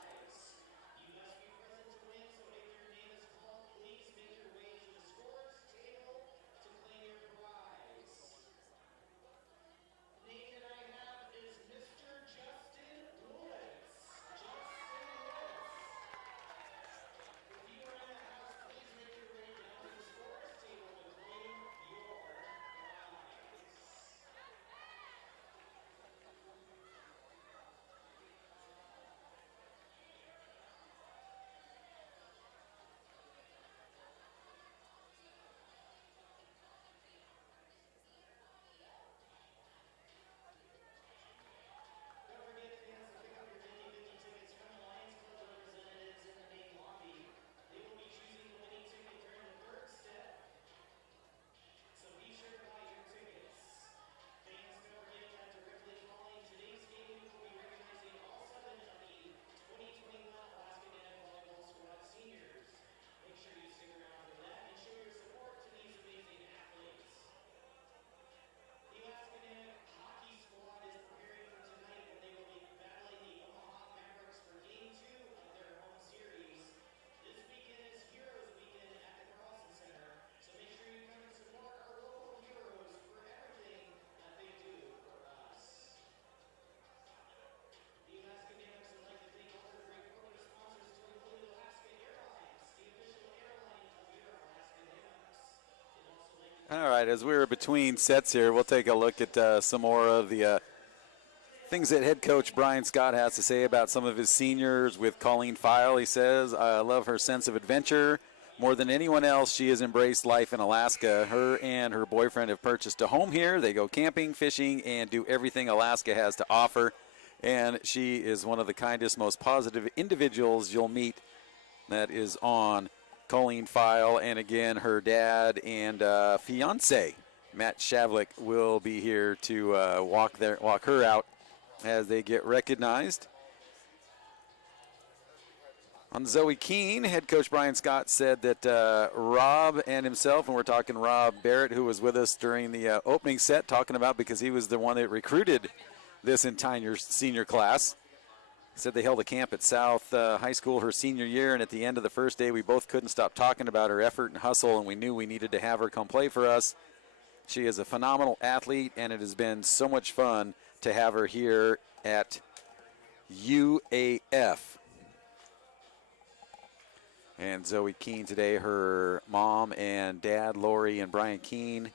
All right, as we're between sets here, we'll take a look at some more of the things that head coach Brian Scott has to say about some of his seniors. With Colleen File, he says, I love her sense of adventure. More than anyone else, she has embraced life in Alaska. Her and her boyfriend have purchased a home here. They go camping, fishing, and do everything Alaska has to offer. And she is one of the kindest, most positive individuals you'll meet. That is on Colleen File. And again, her dad and fiance, Matt Shavlik, will be here to walk her out as they get recognized. On Zoe Keene, head coach Brian Scott said that Rob and himself, and we're talking Rob Barrett, who was with us during the opening set, talking about because he was the one that recruited this entire senior class. Said they held a camp at South High School her senior year, and at the end of the first day, we both couldn't stop talking about her effort and hustle, and we knew we needed to have her come play for us. She is a phenomenal athlete, and it has been so much fun to have her here at UAF. And Zoe Keene today, her mom and dad, Lori and Brian Keene,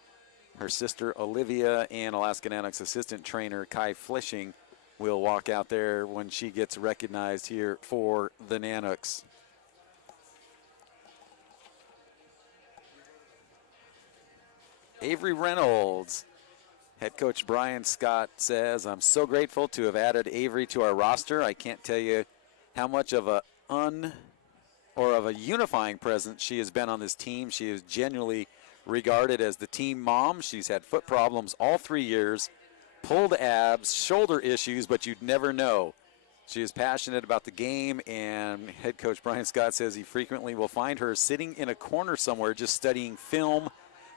her sister Olivia, and Alaska Nanooks assistant trainer Kai Flishing will walk out there when she gets recognized here for the Nanooks. Avery Reynolds. Head coach Brian Scott says, I'm so grateful to have added Avery to our roster. I can't tell you how much of a unifying presence she has been on this team. She is genuinely regarded as the team mom. She's had foot problems all 3 years, pulled abs, shoulder issues, but you'd never know. She is passionate about the game, and head coach Brian Scott says he frequently will find her sitting in a corner somewhere just studying film,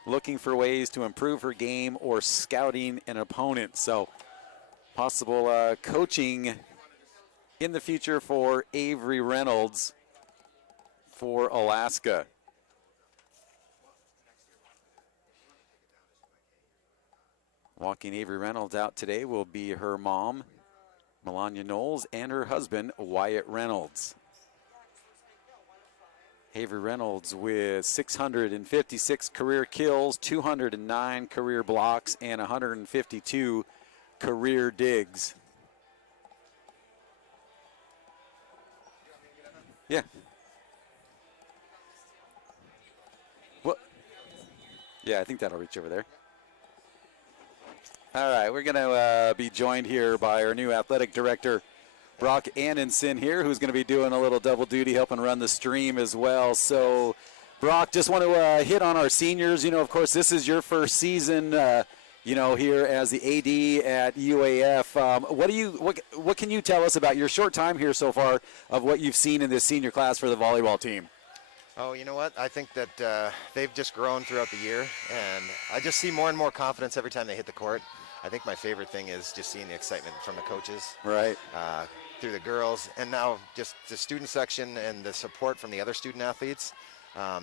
looking for ways to improve her game or scouting an opponent. So possible coaching in the future for Avery Reynolds for Alaska. Walking Avery Reynolds out today will be her mom, Melania Knowles, and her husband, Wyatt Reynolds. Avery Reynolds with 656 career kills, 209 career blocks, and 152 career digs. Yeah. What? Yeah, I think that'll reach over there. All right, we're going to be joined here by our new athletic director, Brock Annenson here, who's going to be doing a little double duty, helping run the stream as well. So, Brock, just want to hit on our seniors. You know, of course, this is your first season, here as the AD at UAF. What can you tell us about your short time here so far of what you've seen in this senior class for the volleyball team? Oh, you know what? I think that they've just grown throughout the year, and I just see more and more confidence every time they hit the court. I think my favorite thing is just seeing the excitement from the coaches. Right. Through the girls, and now just the student section and the support from the other student athletes.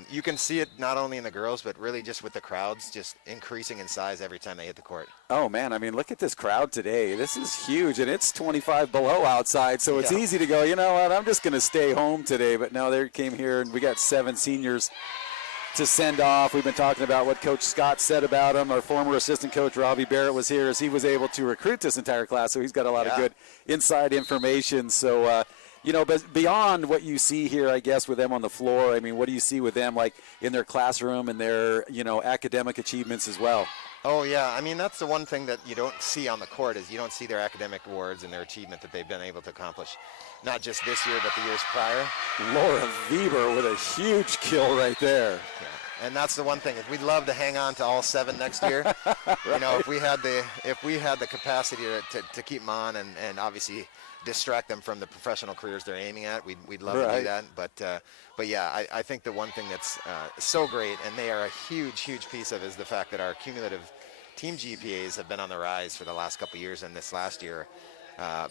You can see it not only in the girls, but really just with the crowds just increasing in size every time they hit the court. Oh, man, I mean, look at this crowd today. This is huge, and it's 25 below outside, so it's easy to go, you know what, I'm just going to stay home today. But no, they came here, and we got 7 seniors to send off. We've been talking about what Coach Scott said about them. Our former assistant coach, Robbie Barrett, was here as he was able to recruit this entire class, so he's got a lot of good inside information. So, but beyond what you see here, I guess, with them on the floor, I mean, what do you see with them, like, in their classroom and their, academic achievements as well? Oh, yeah. I mean, that's the one thing that you don't see on the court is you don't see their academic awards and their achievement that they've been able to accomplish. Not just this year, but the years prior. Laura Weber with a huge kill right there. Yeah. And that's the one thing. If we'd love to hang on to all 7 next year, if we had the capacity to keep them on and obviously distract them from the professional careers they're aiming at, we'd love to do that. But yeah, I think the one thing that's so great, and they are a huge piece of, is the fact that our cumulative team GPAs have been on the rise for the last couple of years, and this last year,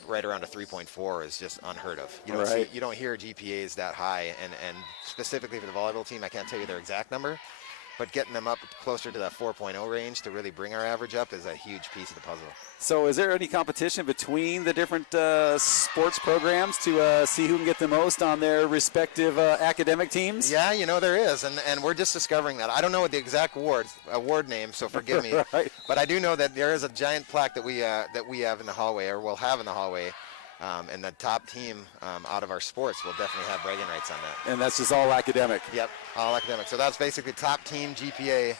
right around a 3.4 is just unheard of. You don't hear GPAs that high, and specifically for the volleyball team, I can't tell you their exact number, but getting them up closer to that 4.0 range to really bring our average up is a huge piece of the puzzle. So is there any competition between the different sports programs to see who can get the most on their respective academic teams? Yeah, there is, and we're just discovering that. I don't know the exact award name, so forgive me, but I do know that there is a giant plaque that we have in the hallway, or will have in the hallway. And the top team out of our sports will definitely have bragging rights on that. And that's just all academic? Yep, all academic. So that's basically top team GPA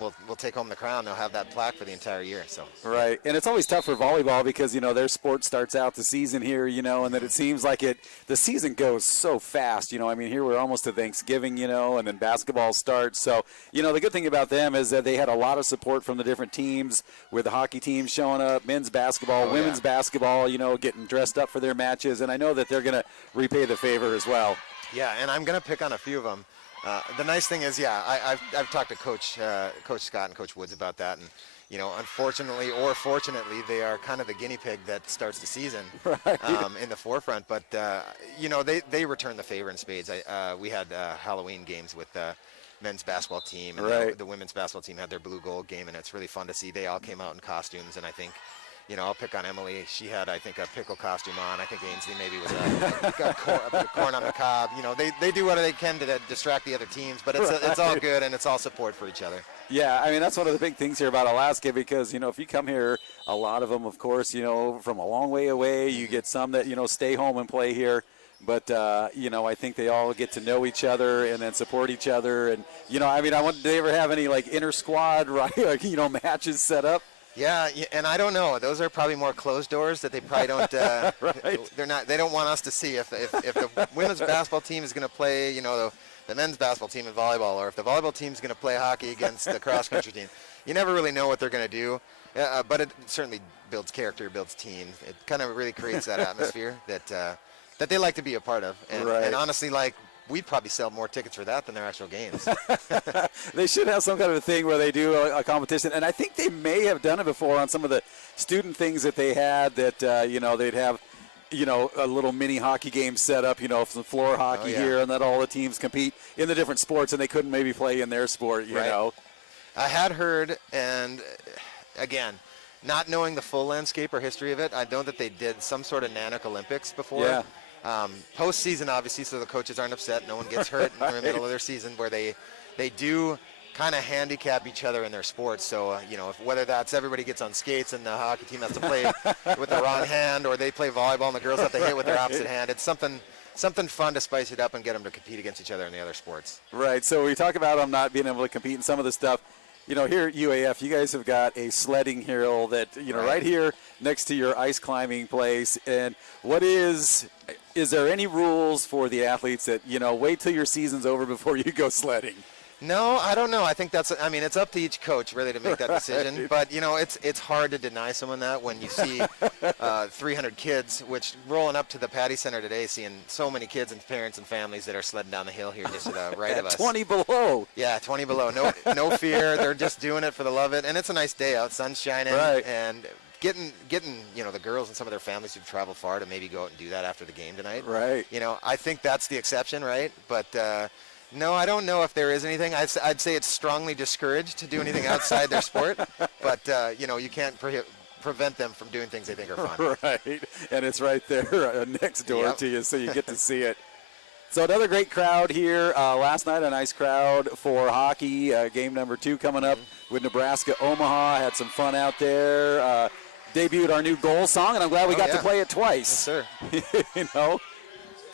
will take home the crown. They'll have that plaque for the entire year. So Right, and it's always tough for volleyball because, their sport starts out the season here, and then it seems like the season goes so fast, I mean, here we're almost to Thanksgiving, and then basketball starts. So, the good thing about them is that they had a lot of support from the different teams, with the hockey teams showing up, men's basketball, women's basketball, getting dressed up for their matches, and I know that they're going to repay the favor as well. yeah, and I'm going to pick on a few of them. The nice thing is, I've talked to Coach Scott and Coach Woods about that, and unfortunately or fortunately, they are kind of the guinea pig that starts the season in the forefront. But they return the favor in spades. We had Halloween games with the men's basketball team, and the women's basketball team had their blue gold game, and it's really fun to see. They all came out in costumes, and I think. I'll pick on Emily. She had, I think, a pickle costume on. I think Ainsley maybe was a corn on the cob. They do what they can to distract the other teams, but it's all good, and it's all support for each other. Yeah, I mean, that's one of the big things here about Alaska because, if you come here, a lot of them, of course, from a long way away. You get some that, stay home and play here. But, I think they all get to know each other and then support each other. And, do they ever have any, inter-squad, matches set up? Yeah, and I don't know. Those are probably more closed doors that they probably don't. They don't want us to see if the women's basketball team is going to play, the men's basketball team in volleyball, or if the volleyball team is going to play hockey against the cross country team. You never really know what they're going to do, but it certainly builds character, builds teams. It kind of really creates that atmosphere that they like to be a part of. And honestly, we'd probably sell more tickets for that than their actual games. They should have some kind of a thing where they do a competition. And I think they may have done it before on some of the student things that they had that, they'd have, a little mini hockey game set up, some floor hockey here, and then all the teams compete in the different sports, and they couldn't maybe play in their sport, you know. I had heard, and again, not knowing the full landscape or history of it, I know that they did some sort of Nanook Olympics before. Yeah. Postseason, obviously, so the coaches aren't upset. No one gets hurt in the middle of their season, where they do kind of handicap each other in their sports. So, whether that's everybody gets on skates and the hockey team has to play with the wrong hand, or they play volleyball and the girls have to hit with their opposite hand. It's something fun to spice it up and get them to compete against each other in the other sports. Right. So we talk about them not being able to compete in some of the stuff. Here at UAF, you guys have got a sledding hill that, right here next to your ice climbing place. And is there any rules for the athletes that, wait till your season's over before you go sledding? No, I don't know. I think it's up to each coach really to make that decision. But, it's hard to deny someone that when you see 300 kids, which rolling up to the Patty Center today, seeing so many kids and parents and families that are sledding down the hill here just to the right of us. 20 below. Yeah, 20 below. No fear. They're just doing it for the love of it. And it's a nice day out, sun's shining. Right. And getting the girls and some of their families who've traveled far to maybe go out and do that after the game tonight. Right. I think that's the exception, right? But no, I don't know if there is anything. I'd say it's strongly discouraged to do anything outside their sport. But, you can't prevent them from doing things they think are fun. Right. And it's right there next door to you, so you get to see it. So another great crowd here. Last night, a nice crowd for hockey. Game number 2 coming up with Nebraska Omaha. Had some fun out there. Debuted our new goal song, and I'm glad we got to play it twice. Yes, sir.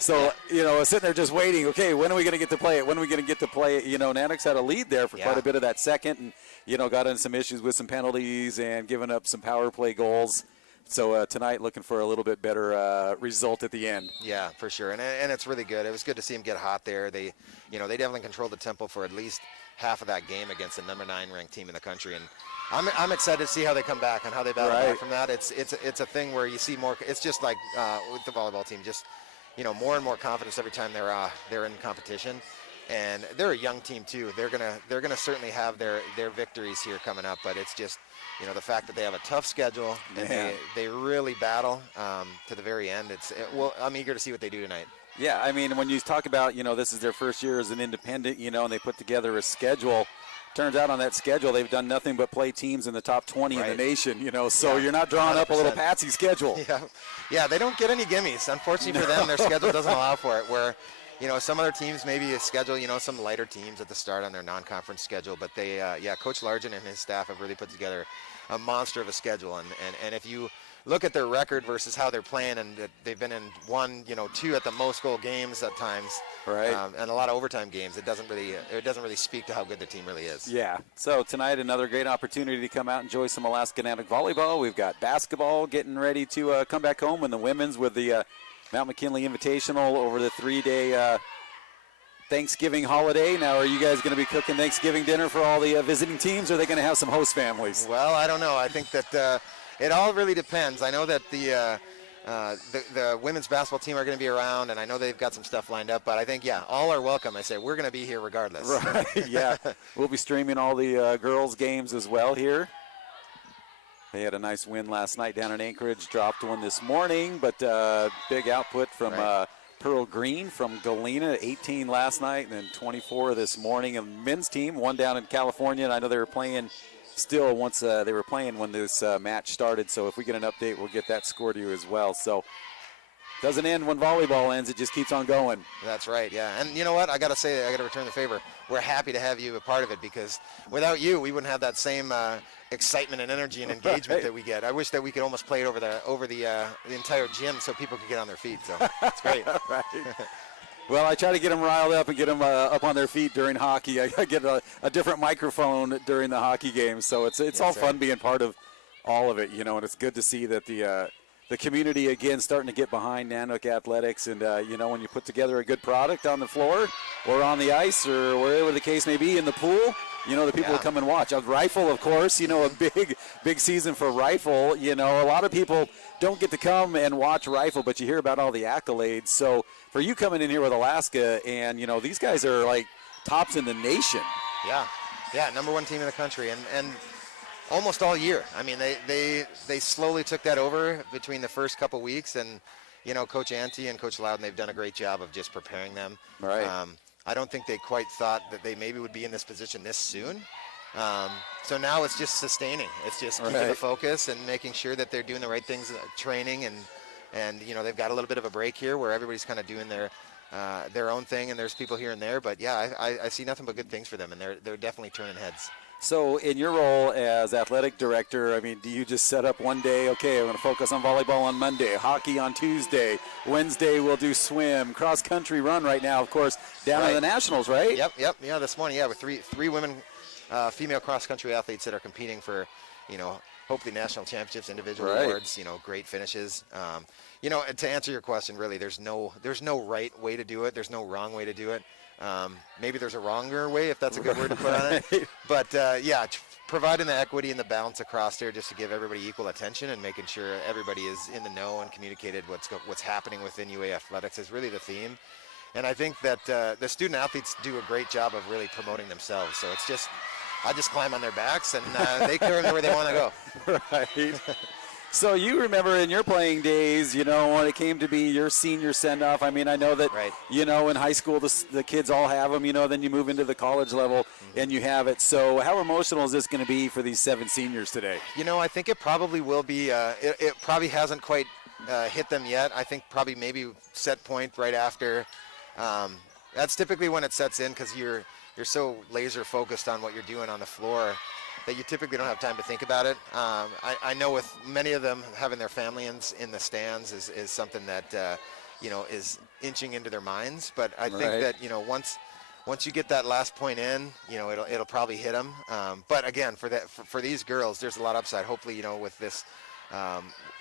So, sitting there just waiting, okay, when are we going to get to play it? When are we going to get to play it? Nanooks had a lead there for quite a bit of that second and, got in some issues with some penalties and giving up some power play goals. So tonight looking for a little bit better result at the end. Yeah, for sure. And it's really good. It was good to see them get hot there. They definitely controlled the tempo for at least half of that game against the number 9 ranked team in the country. And I'm excited to see how they come back and how they battle back from that. It's a thing where you see more. It's just like with the volleyball team, just more and more confidence every time they're in competition, and they're a young team too. They're gonna certainly have their victories here coming up, but it's just the fact that they have a tough schedule and they really battle to the very end. I'm eager to see what they do tonight. Yeah, I mean, when you talk about this is their first year as an independent, and they put together a schedule. Turns out on that schedule they've done nothing but play teams in the top 20 in the nation, so you're not drawing 100%. Up a little patsy schedule. Yeah, they don't get any gimmies. Unfortunately for them, their schedule doesn't allow for it, where some other teams maybe schedule some lighter teams at the start on their non-conference schedule, but they Coach Largent and his staff have really put together a monster of a schedule, and if you look at their record versus how they're playing, and that they've been in 1, 2 at the most goal games at times, Right. And a lot of overtime games. It doesn't really speak to how good the team really is. Yeah. So tonight, another great opportunity to come out and enjoy some Alaska Nanooks volleyball. We've got basketball getting ready to come back home, and the women's with the Mount McKinley Invitational over the 3-day Thanksgiving holiday. Now, are you guys going to be cooking Thanksgiving dinner for all the visiting teams, or are they going to have some host families? Well, I don't know. I think that it all really depends. I know that the women's basketball team are going to be around, and I know they've got some stuff lined up. But I think, all are welcome. I say we're going to be here regardless. Right, yeah. We'll be streaming all the girls' games as well here. They had a nice win last night down in Anchorage, dropped one this morning, but big output from Pearl Green from Galena, 18 last night and then 24 this morning. And men's team, one down in California, and I know they were playing still once they were playing when this match started. So if we get an update, we'll get that score to you as well. So doesn't end when volleyball ends, it just keeps on going. That's right, yeah. And you know what? I got to say, I got to return the favor. We're happy to have you a part of it, because without you, we wouldn't have that same excitement and energy and engagement that we get. I wish that we could almost play it over the entire gym so people could get on their feet. So it's great. Right. Well, I try to get them riled up and get them up on their feet during hockey. I get a different microphone during the hockey games, so it's all fun being part of all of it, and it's good to see that the community, again, starting to get behind Nanook athletics. And, when you put together a good product on the floor or on the ice or wherever the case may be in the pool, the people will come and watch. Rifle, of course, a big season for Rifle. A lot of people don't get to come and watch Rifle, but you hear about all the accolades. So for you coming in here with Alaska, and, these guys are like tops in the nation. Yeah, number 1 team in the country. And almost all year. I mean, they slowly took that over between the first couple weeks, and Coach Ante and Coach Loudon, they've done a great job of just preparing them. Right. I don't think they quite thought that they maybe would be in this position this soon. So now it's just sustaining. It's just keeping the focus and making sure that they're doing the right things, training, and they've got a little bit of a break here where everybody's kind of doing their own thing, and there's people here and there. But yeah, I see nothing but good things for them, and they're definitely turning heads. So in your role as athletic director, I mean, do you just set up one day, okay, I'm going to focus on volleyball on Monday, hockey on Tuesday, Wednesday we'll do swim, cross-country run right now, of course, down in the Nationals, right? Yep. Yeah, this morning, with three women, female cross-country athletes that are competing for, hopefully national championships, individual awards, great finishes. To answer your question, really, there's no right way to do it. There's no wrong way to do it. Maybe there's a wronger way, if that's a good word to put on it. But providing the equity and the balance across there, just to give everybody equal attention and making sure everybody is in the know and communicated what's happening within UA athletics is really the theme. And I think that the student athletes do a great job of really promoting themselves. So it's just, I just climb on their backs, and they clear them where they want to go. Right. So you remember in your playing days, when it came to be your senior send-off, I mean, I know that, in high school the kids all have them, then you move into the college level and you have it. So how emotional is this going to be for these 7 seniors today? I think it probably will be. It probably hasn't quite hit them yet. I think probably maybe set point right after. That's typically when it sets in, because you're so laser focused on what you're doing on the floor that you typically don't have time to think about it. I know with many of them, having their family in the stands is something that is inching into their minds. But I think that once you get that last point in, it'll probably hit them. But again, for these girls, there's a lot of upside. Hopefully, with this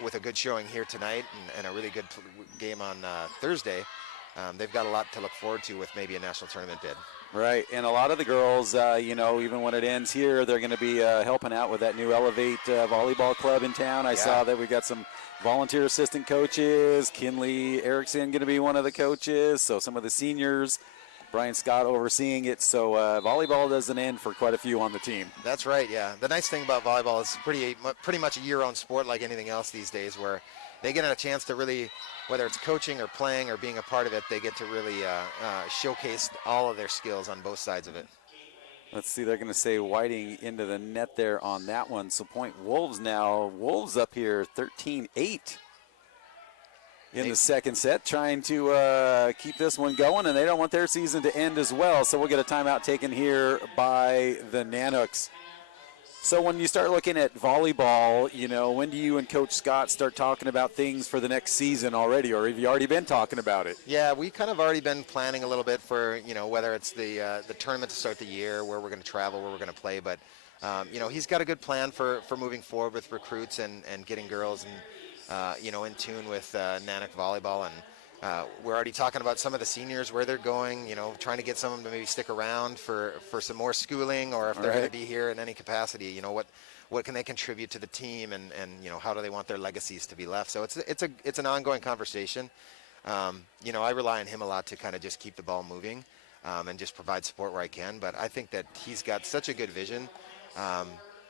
with a good showing here tonight and a really good game on Thursday, they've got a lot to look forward to with maybe a national tournament bid. Right, and a lot of the girls, even when it ends here, they're going to be helping out with that new Elevate volleyball club in town. I saw that we got some volunteer assistant coaches. Kinley Erickson going to be one of the coaches. So some of the seniors, Brian Scott overseeing it. So volleyball doesn't end for quite a few on the team. That's right, yeah. The nice thing about volleyball is pretty much a year-round sport like anything else these days, where they get a chance to really, whether it's coaching or playing or being a part of it, they get to really showcase all of their skills on both sides of it. Let's see, they're going to say Whiting into the net there on that one. So point Wolves now. Wolves up here 13-8 in the second set, trying to keep this one going, and they don't want their season to end as well. So we'll get a timeout taken here by the Nanooks. So when you start looking at volleyball, when do you and Coach Scott start talking about things for the next season already, or have you already been talking about it? Yeah, we kind of already been planning a little bit for, whether it's the tournament to start the year, where we're going to travel, where we're going to play. But, he's got a good plan for moving forward with recruits and getting girls and, in tune with Nanook Volleyball. And we're already talking about some of the seniors, where they're going, trying to get some of them to maybe stick around for some more schooling, or if they're going to be here in any capacity, what can they contribute to the team, and how do they want their legacies to be left. So it's an ongoing conversation. I rely on him a lot to kind of just keep the ball moving and just provide support where I can. But I think that he's got such a good vision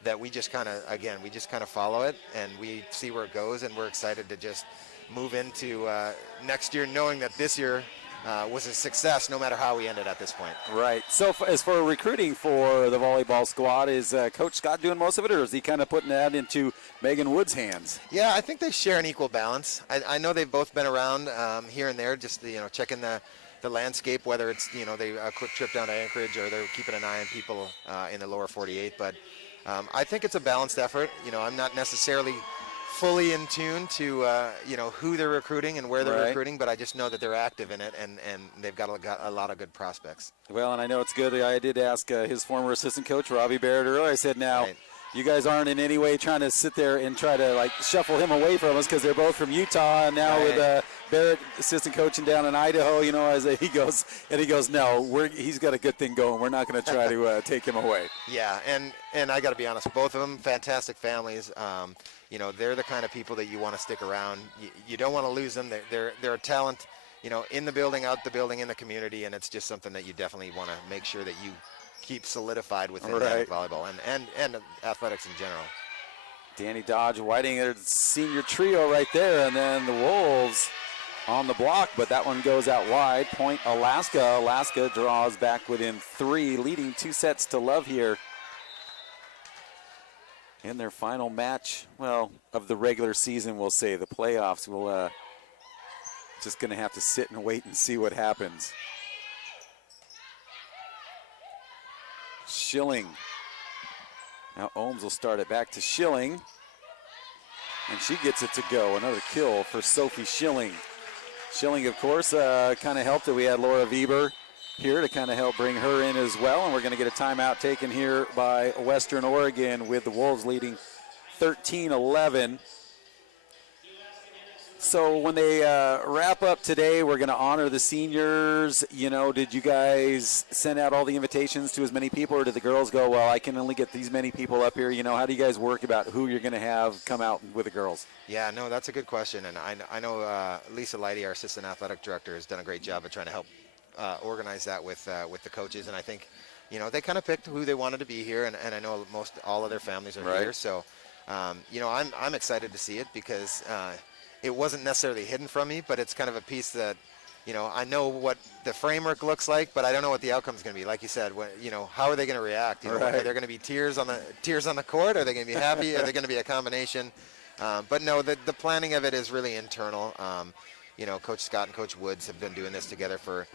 that we just kind of follow it, and we see where it goes, and we're excited to just move into next year knowing that this year was a success no matter how we ended at this point. Right. So as for recruiting for the volleyball squad, is Coach Scott doing most of it, or is he kind of putting that into Megan Wood's hands? Yeah, I think they share an equal balance. I know they've both been around here and there, just checking the landscape, whether it's a quick trip down to Anchorage, or they're keeping an eye on people in the lower 48. But I think it's a balanced effort. I'm not necessarily fully in tune to who they're recruiting and where they're recruiting, but I just know that they're active in it, and they've got a lot of good prospects. Well, and I know it's good. I did ask his former assistant coach, Robbie Barrett, earlier. I said, now, you guys aren't in any way trying to sit there and try to shuffle him away from us, because they're both from Utah, and now with Barrett assistant coaching down in Idaho, as he goes, no, he's got a good thing going. We're not going to try to take him away. Yeah, and I got to be honest, both of them fantastic families. They're the kind of people that you want to stick around. You don't want to lose them. They're a talent, in the building, out the building, in the community, and it's just something that you definitely want to make sure that you keep solidified within volleyball and athletics in general. Danny Dodge, Whiting, their senior trio right there, and then the Wolves on the block, but that one goes out wide. Point Alaska. Alaska draws back within 3, leading 2-0 here in their final match, of the regular season, we'll say. The playoffs, we'll just going to have to sit and wait and see what happens. Schilling. Now Ohms will start it back to Schilling, and she gets it to go. Another kill for Sophie Schilling. Schilling, of course, kind of helped that we had Laura Weber here to kind of help bring her in as well. And we're going to get a timeout taken here by Western Oregon, with the Wolves leading 13-11. So when they wrap up today, we're going to honor the seniors. Did you guys send out all the invitations to as many people, or did the girls go, well, I can only get these many people up here? How do you guys work about who you're going to have come out with the girls? Yeah, no, that's a good question. And I know Lisa Leidy, our assistant athletic director, has done a great job of trying to help organize that with the coaches. And I think, they kind of picked who they wanted to be here. And I know all of their families are here. So, I'm excited to see it, because it wasn't necessarily hidden from me, but it's kind of a piece that, I know what the framework looks like, but I don't know what the outcome is going to be. Like you said, how are they going to react? Are there going to be tears on the court? Are they going to be happy? Are they going to be a combination? But no, the planning of it is really internal. Coach Scott and Coach Woods have been doing this together for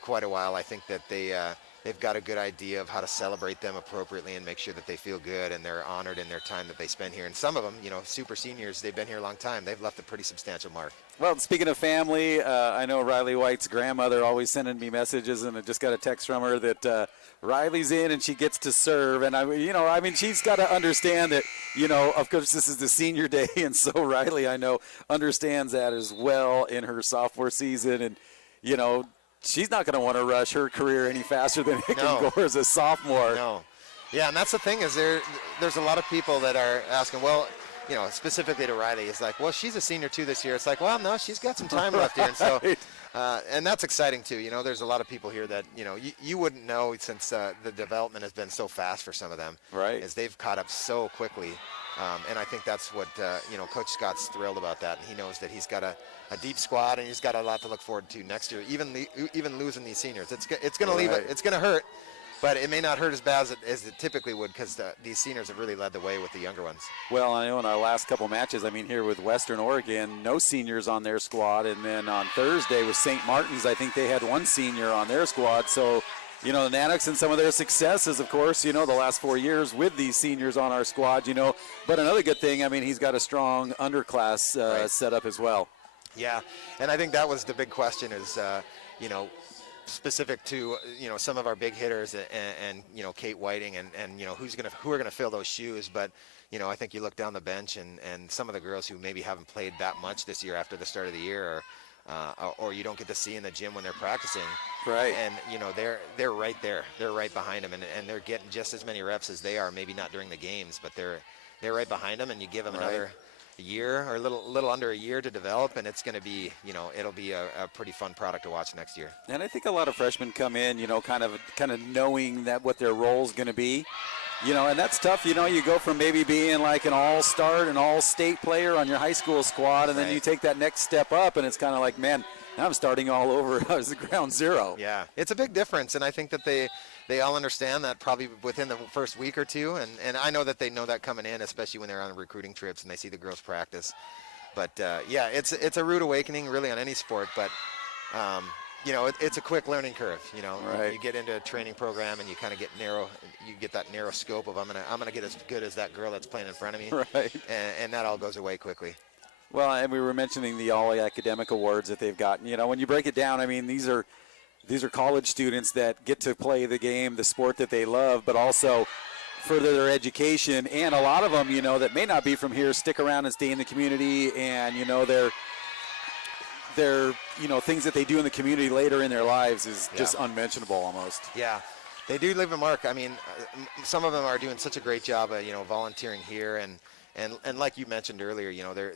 quite a while. I think that they've got a good idea of how to celebrate them appropriately and make sure that they feel good and they're honored in their time that they spend here. And some of them, super seniors, they've been here a long time. They've left a pretty substantial mark. Well, speaking of family, I know Riley White's grandmother always sending me messages, and I just got a text from her that Riley's in and she gets to serve. And she's got to understand that, of course this is the senior day, and so Riley, I know, understands that as well in her sophomore season. And, she's not going to want to rush her career any faster than it can go as a sophomore. No. Yeah, and that's the thing, is there's a lot of people that are asking, well, specifically to Riley, it's like, well, she's a senior too this year. It's like, well, no, she's got some time left here. And so, and that's exciting too. There's a lot of people here that, you wouldn't know, since the development has been so fast for some of them. Right. As they've caught up so quickly. And I think that's what, Coach Scott's thrilled about that. And he knows that he's got a deep squad, and he's got a lot to look forward to next year. Even losing these seniors, it's going to leave it. It's going to hurt, but it may not hurt as bad as it typically would, because these seniors have really led the way with the younger ones. Well, I know in our last couple matches, here with Western Oregon, no seniors on their squad, and then on Thursday with St. Martin's, I think they had one senior on their squad. So the Nanooks and some of their successes, of course, the last 4 years with these seniors on our squad, But another good thing, he's got a strong underclass set up as well. Yeah, and I think that was the big question is, specific to, some of our big hitters and Kate Whiting and who are going to fill those shoes. But, I think you look down the bench and some of the girls who maybe haven't played that much this year after the start of the year or you don't get to see in the gym when they're practicing. Right. And, they're right there. They're right behind them, and they're getting just as many reps as they are, maybe not during the games, but they're right behind them, and you give them another year or a little under a year to develop, and it's going to be, it'll be a pretty fun product to watch next year. And I think a lot of freshmen come in, kind of knowing that what their role is going to be. And that's tough. You go from maybe being like an all-star, an all-state player on your high school squad, and then you take that next step up, and it's kind of like, man, now I'm starting all over as ground zero. Yeah, it's a big difference, and I think that they all understand that probably within the first week or two, and I know that they know that coming in, especially when they're on recruiting trips and they see the girls practice. But, it's a rude awakening really on any sport, but it's a quick learning curve. You get into a training program and you kind of get narrow. You get that narrow scope of I'm gonna get as good as that girl that's playing in front of me. Right. And that all goes away quickly. Well, and we were mentioning the all academic awards that they've gotten. When you break it down, these are college students that get to play the game, the sport that they love, but also further their education. And a lot of them, that may not be from here, stick around and stay in the community, and their things that they do in the community later in their lives is just unmentionable almost. Yeah, they do leave a mark. Some of them are doing such a great job of volunteering here, and like you mentioned earlier,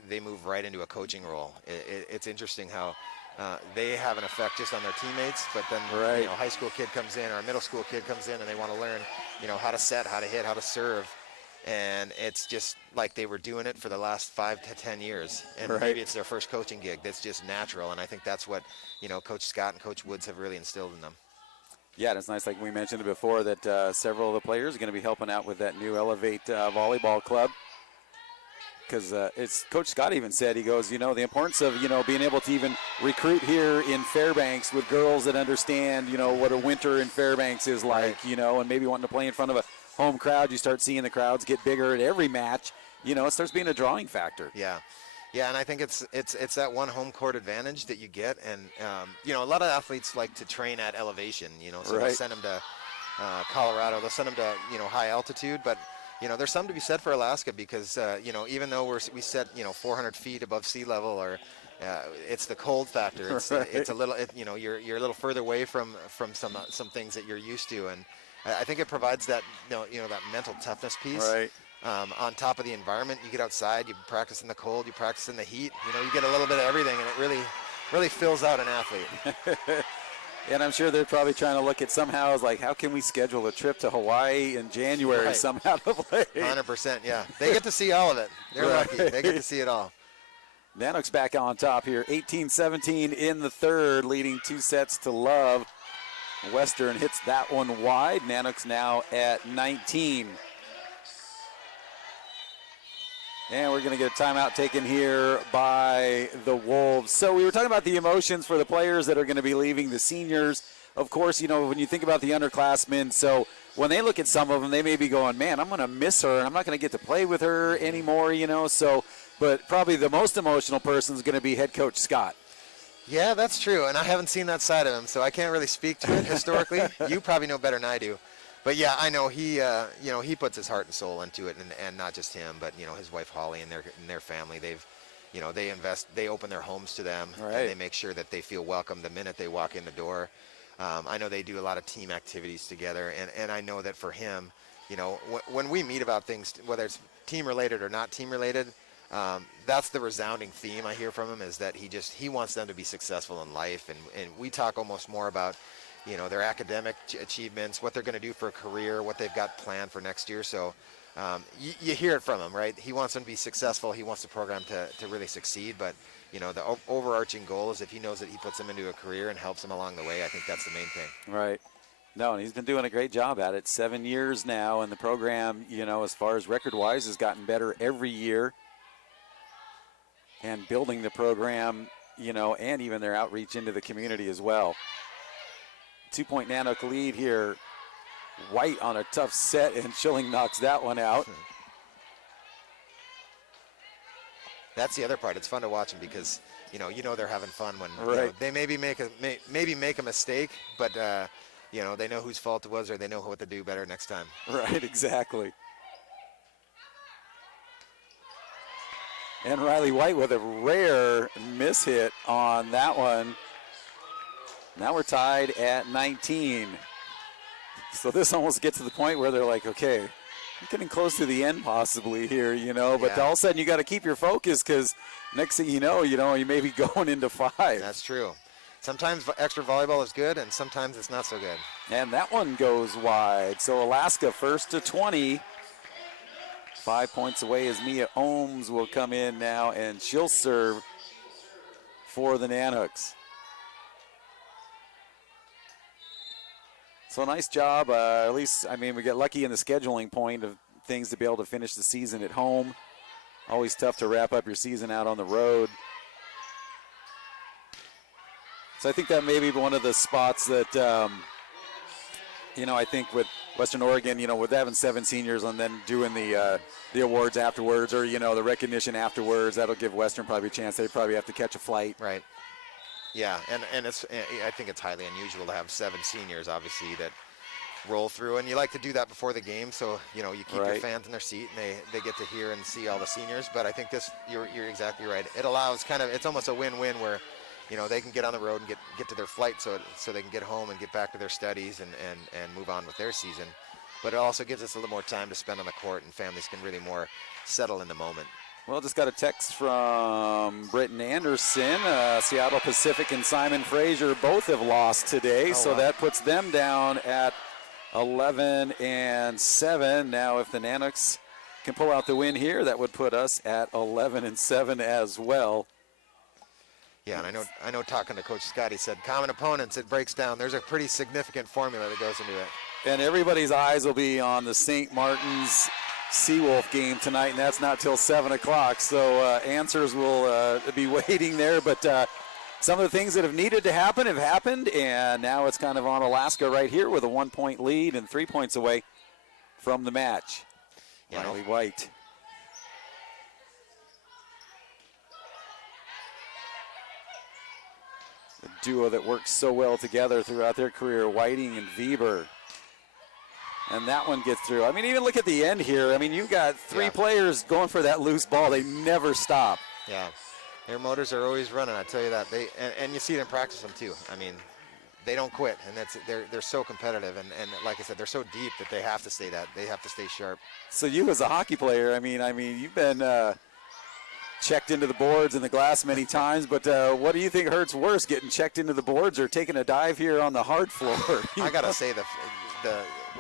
they move right into a coaching role. It's interesting how they have an effect just on their teammates, but then a high school kid comes in or a middle school kid comes in and they want to learn how to set, how to hit, how to serve. And it's just like they were doing it for the last 5 to 10 years. And maybe it's their first coaching gig. That's just natural. And I think that's what, Coach Scott and Coach Woods have really instilled in them. Yeah, and it's nice, like we mentioned it before, that several of the players are going to be helping out with that new Elevate volleyball club. Because it's Coach Scott even said, he goes, the importance of, being able to even recruit here in Fairbanks with girls that understand, what a winter in Fairbanks is like, and maybe wanting to play in front of a home crowd. You start seeing the crowds get bigger at every match. It starts being a drawing factor. Yeah, and I think it's that one home court advantage that you get. And, a lot of athletes like to train at elevation, so they'll send them to Colorado. They'll send them to, high altitude. But, there's something to be said for Alaska because, even though we set, 400 feet above sea level or it's the cold factor. It's a little, you're a little further away from some things that you're used to. And I think it provides that, that mental toughness piece. Right. On top of the environment, you get outside, you practice in the cold, you practice in the heat. You get a little bit of everything, and it really fills out an athlete. And I'm sure they're probably trying to look at somehow like, how can we schedule a trip to Hawaii in January somehow to play? 100%, yeah. They get to see all of it. They're lucky. They get to see it all. Nanooks back on top here, 18-17 in the third, leading 2 sets to love. Western hits that one wide. Nanooks now at 19. And we're going to get a timeout taken here by the Wolves. So we were talking about the emotions for the players that are going to be leaving, the seniors. Of course, when you think about the underclassmen, so when they look at some of them, they may be going, man, I'm going to miss her, and I'm not going to get to play with her anymore, So, but probably the most emotional person is going to be head coach Scott. Yeah, that's true, and I haven't seen that side of him, so I can't really speak to it historically. You probably know better than I do. But yeah, I know he puts his heart and soul into it, and not just him, but his wife Holly and their family. They've, they open their homes to them, and they make sure that they feel welcome the minute they walk in the door. I know they do a lot of team activities together, and I know that for him, when we meet about things, whether it's team related or not team related, that's the resounding theme I hear from him, is that he wants them to be successful in life, and we talk almost more about their academic achievements, what they're going to do for a career, what they've got planned for next year. So you hear it from him, right? He wants them to be successful. He wants the program to really succeed. But, the overarching goal is if he knows that he puts them into a career and helps them along the way, I think that's the main thing. Right. No, and he's been doing a great job at it. 7 years now, and the program, as far as record-wise, has gotten better every year. And building the program, and even their outreach into the community as well. 2-point Nanook lead here. White on a tough set, and Schilling knocks that one out. That's the other part. It's fun to watch them because you know they're having fun when they maybe make a mistake, but they know whose fault it was, or they know what to do better next time. Right, exactly. And Riley White with a rare miss hit on that one. Now we're tied at 19. So this almost gets to the point where they're like, okay, we're getting close to the end possibly here, but all of a sudden you got to keep your focus because next thing you know, you may be going into 5. That's true. Sometimes extra volleyball is good, and sometimes it's not so good. And that one goes wide. So Alaska first to 20. 5 points away as Mia Ohms will come in now, and she'll serve for the Nanooks. So nice job. At least, we get lucky in the scheduling point of things to be able to finish the season at home. Always tough to wrap up your season out on the road. So I think that may be one of the spots that, I think with Western Oregon, with having 7 seniors and then doing the awards afterwards, or, the recognition afterwards, that'll give Western probably a chance. They probably have to catch a flight. Right. Yeah, and I think it's highly unusual to have 7 seniors, obviously, that roll through, and you like to do that before the game, so you keep your fans in their seat and they get to hear and see all the seniors. But I think you're exactly right. It allows it's almost a win-win where they can get on the road and get to their flight so they can get home and get back to their studies and move on with their season. But it also gives us a little more time to spend on the court, and families can really more settle in the moment. Well, just got a text from Britton Anderson. Seattle Pacific and Simon Fraser both have lost today, that puts them down at 11-7. Now, if the Nanooks can pull out the win here, that would put us at 11-7 as well. Yeah, and I know talking to Coach Scott, he said common opponents, it breaks down. There's a pretty significant formula that goes into it. And everybody's eyes will be on the St. Martin's Seawolf game tonight, and that's not till 7 o'clock. So answers will be waiting there. But some of the things that have needed to happen have happened, and now it's kind of on Alaska right here with a 1-point lead and 3 points away from the match. Yeah, Riley White. The duo that works so well together throughout their career, Whiting and Weber. And that one gets through. Even look at the end here. You've got 3 players going for that loose ball. They never stop. Yeah, their motors are always running. I tell you that. And you see it in practice them too. They don't quit, and they're so competitive. And like I said, they're so deep that they have to stay sharp. So you as a hockey player, you've been checked into the boards and the glass many times. But what do you think hurts worse, getting checked into the boards or taking a dive here on the hard floor? I gotta say the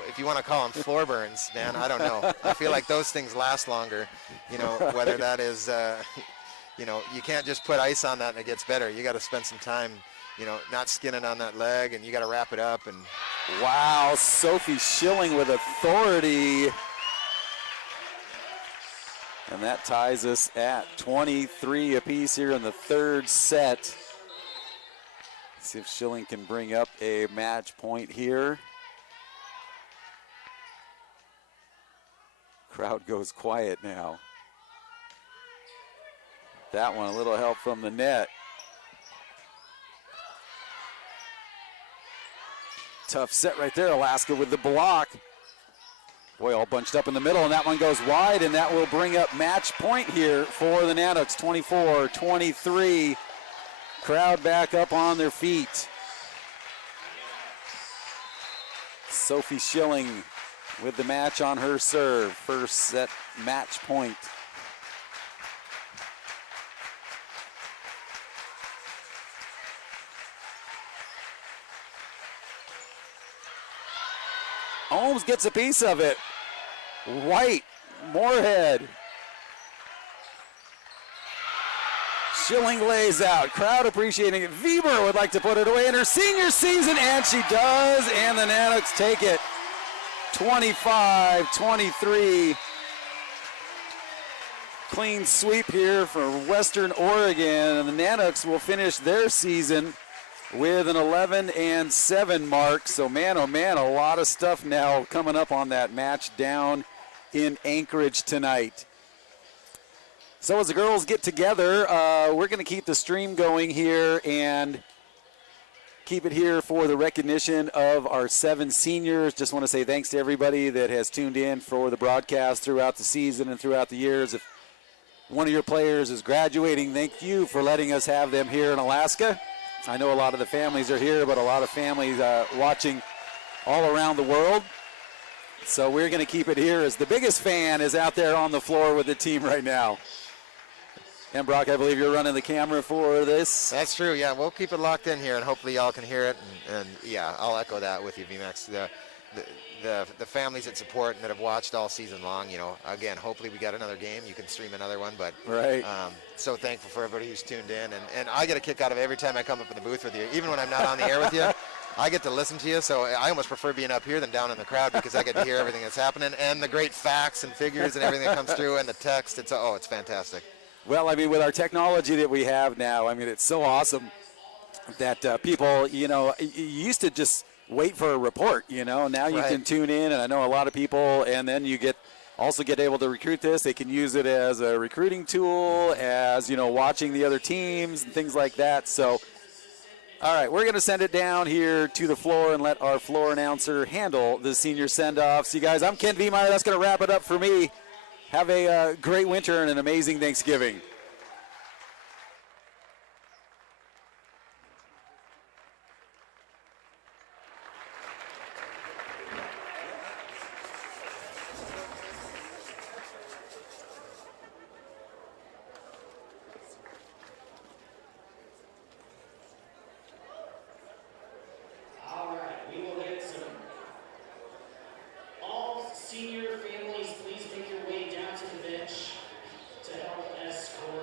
if you want to call them floor burns, man, I don't know. I feel like those things last longer, whether that is, you can't just put ice on that and it gets better. You got to spend some time, not skinning on that leg, and you got to wrap it up. And wow, Sophie Schilling with authority. And that ties us at 23 apiece here in the third set. Let's see if Schilling can bring up a match point here. Crowd goes quiet now. That one, a little help from the net. Tough set right there, Alaska with the block. Boy, all bunched up in the middle, and that one goes wide, and that will bring up match point here for the Nanooks, 24-23. Crowd back up on their feet. Sophie Schilling with the match on her serve. First set match point. Ohms gets a piece of it. White, Moorhead. Schilling lays out. Crowd appreciating it. Weber would like to put it away in her senior season, and she does, and the Nanooks take it. 25-23. Clean sweep here for Western Oregon, and the Nanooks will finish their season with an 11-7 mark. So, man, oh, man, a lot of stuff now coming up on that match down in Anchorage tonight. So as the girls get together, we're going to keep the stream going here and keep it here for the recognition of our 7 seniors. Just want to say thanks to everybody that has tuned in for the broadcast throughout the season and throughout the years. If one of your players is graduating, thank you for letting us have them here in Alaska. I know a lot of the families are here, but a lot of families watching all around the world. So we're going to keep it here as the biggest fan is out there on the floor with the team right now. And Brock, I believe you're running the camera for this. That's true. Yeah, we'll keep it locked in here, and hopefully y'all can hear it. And yeah, I'll echo that with you, VMAX. The families that support and that have watched all season long. You know, again, hopefully we got another game. You can stream another one, but right. So thankful for everybody who's tuned in, and I get a kick out of every time I come up in the booth with you, even when I'm not on the air with you. I get to listen to you, so I almost prefer being up here than down in the crowd because I get to hear everything that's happening and the great facts and figures and everything that comes through and the text. It's fantastic. Well, I mean, with our technology that we have now, I mean, it's so awesome that people, you know, you used to just wait for a report, you know. Now you can tune in, and I know a lot of people, and then you also get able to recruit this. They can use it as a recruiting tool, as, you know, watching the other teams and things like that. So, all right, we're going to send it down here to the floor and let our floor announcer handle the senior send-offs. You guys, I'm Ken Viemeyer. That's going to wrap it up for me. Have a great winter and an amazing Thanksgiving. Senior families, please make your way down to the bench to help escort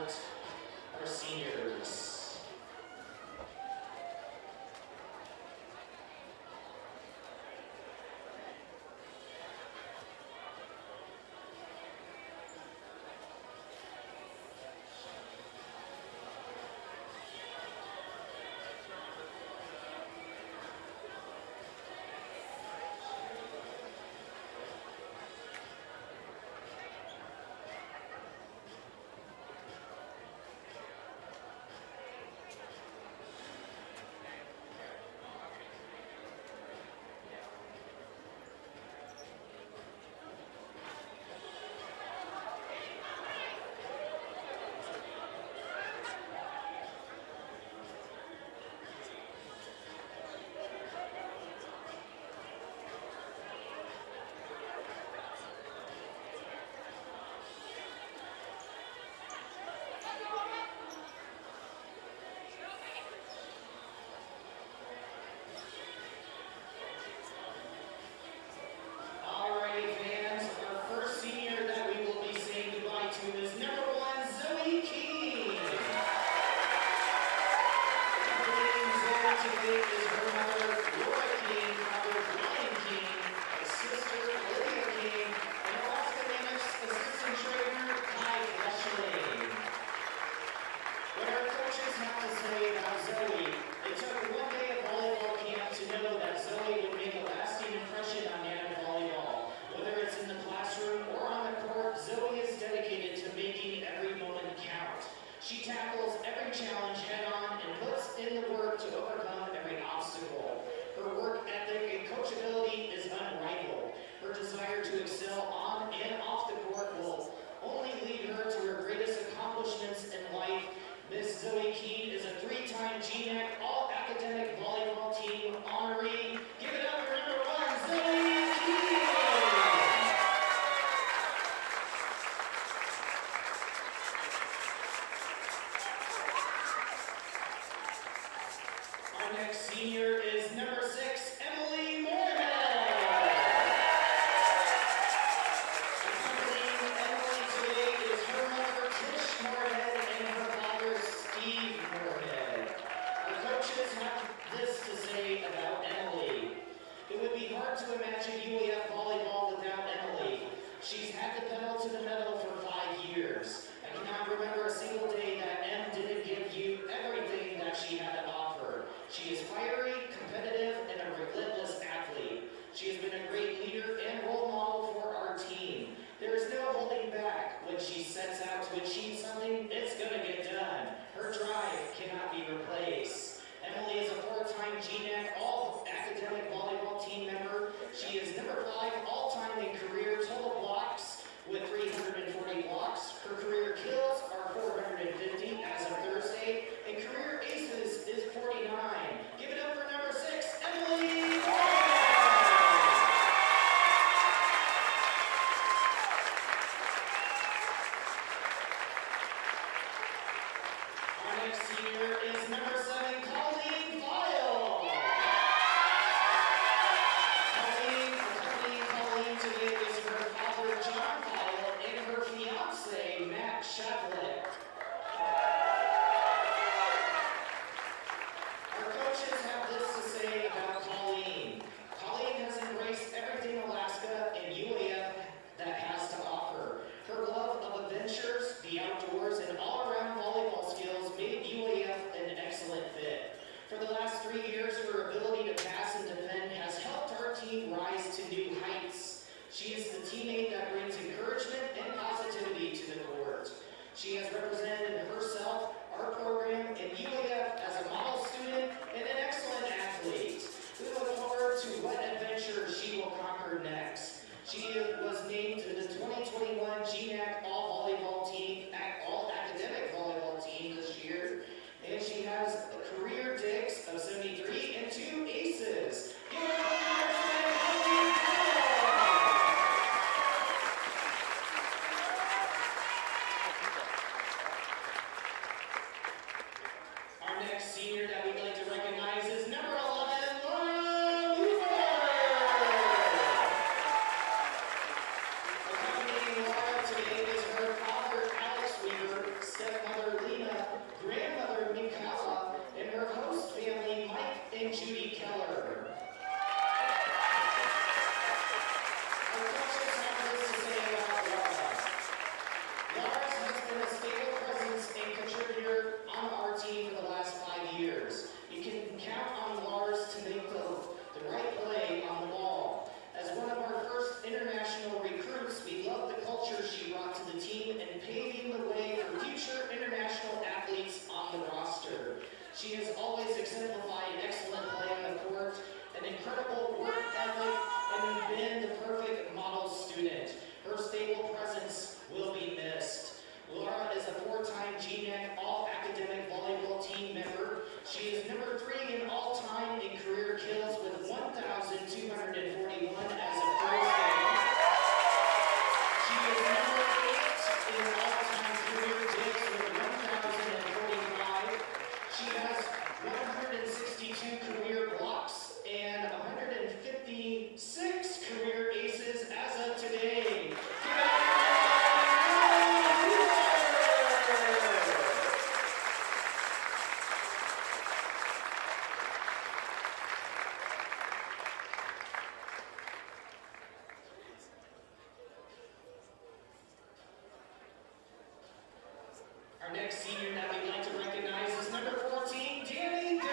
next senior that we'd like to recognize is number 14, Danny Dodge.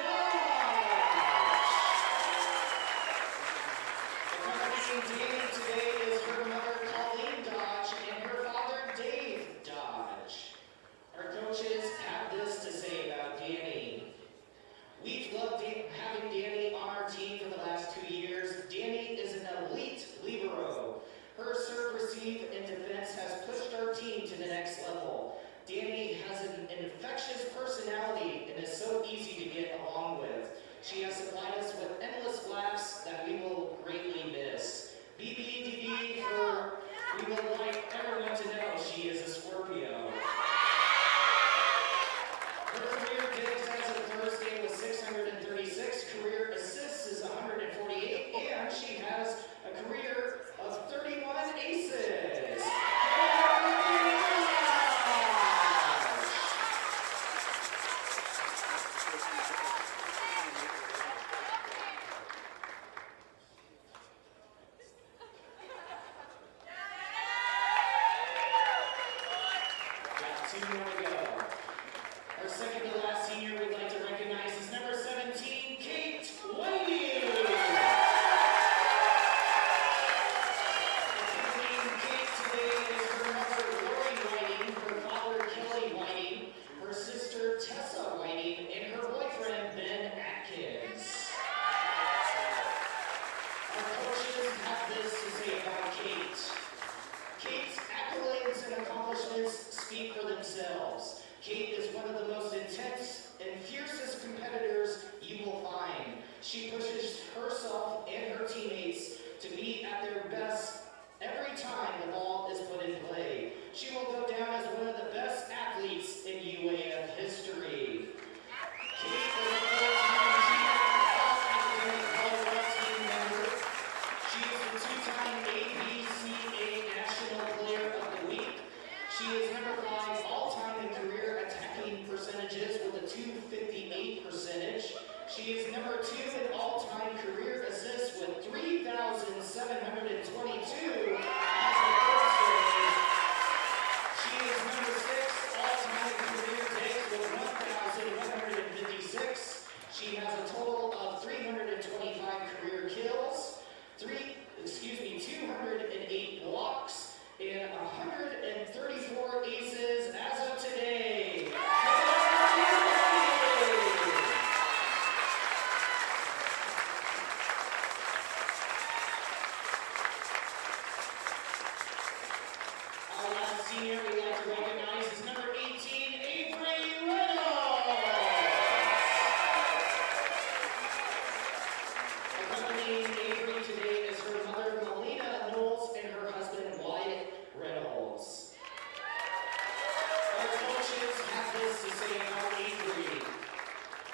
Accompanying Danny today is her mother, Colleen Dodge, and her father, Dave Dodge. Our coaches have this to say about Danny. We've loved having Danny on our team for the last 2 years. Danny is an elite libero. Her serve, receive, and defense has pushed our team to the next level. Danny has an infectious personality and is so easy to get along with. She has supplied us with endless laughs that we will greatly miss. BBDB for we would like everyone to know she is a Scorpio. Her career digs as of Thursday was 636, career assists is 148, and she has a career of 31 aces. Got 2 more to go. Our second to last senior we'd like to recognize is number 17, Kate Whiting. Accompanying Kate today is her mother, Lori Whiting, her father, Kelly Whiting, her sister, Tessa Whiting, and her boyfriend, Ben Atkins. Our coaches have this to say about Kate. Kate's accolades and accomplishments speak for themselves. Kate is one of the most intense and fiercest competitors you will find. She pushes herself and her teammates to be at their best every time the ball is put in play. She will go down as one of the best athletes in UAF history. Kate is a four-time All-Academic Volleyball team member. She is a 2-time ABCA National Player of the Week. She is number 5 all-time in career attacking percentages with a 258 percentage. She is number 2 in all-time career assists with 3,722 as of Thursday. She is number 6 all-time career digs with 1,156. She has a total of 325 career kills, 208 blocks, and 134 aces as of today. Our last senior we'd like to recognize is number 18, Avery Reynolds. Accompanying Avery today is her mother, Melina Knowles, and her husband, Wyatt Reynolds. Our coaches have this to say about Avery.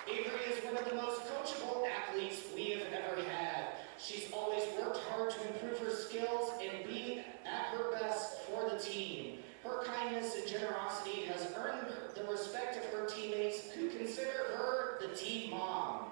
Avery is one of the most coachable athletes we have ever had. She's always worked hard to improve her skills and be at her best for the team. Her kindness and generosity has earned the respect of her teammates who consider her the team mom.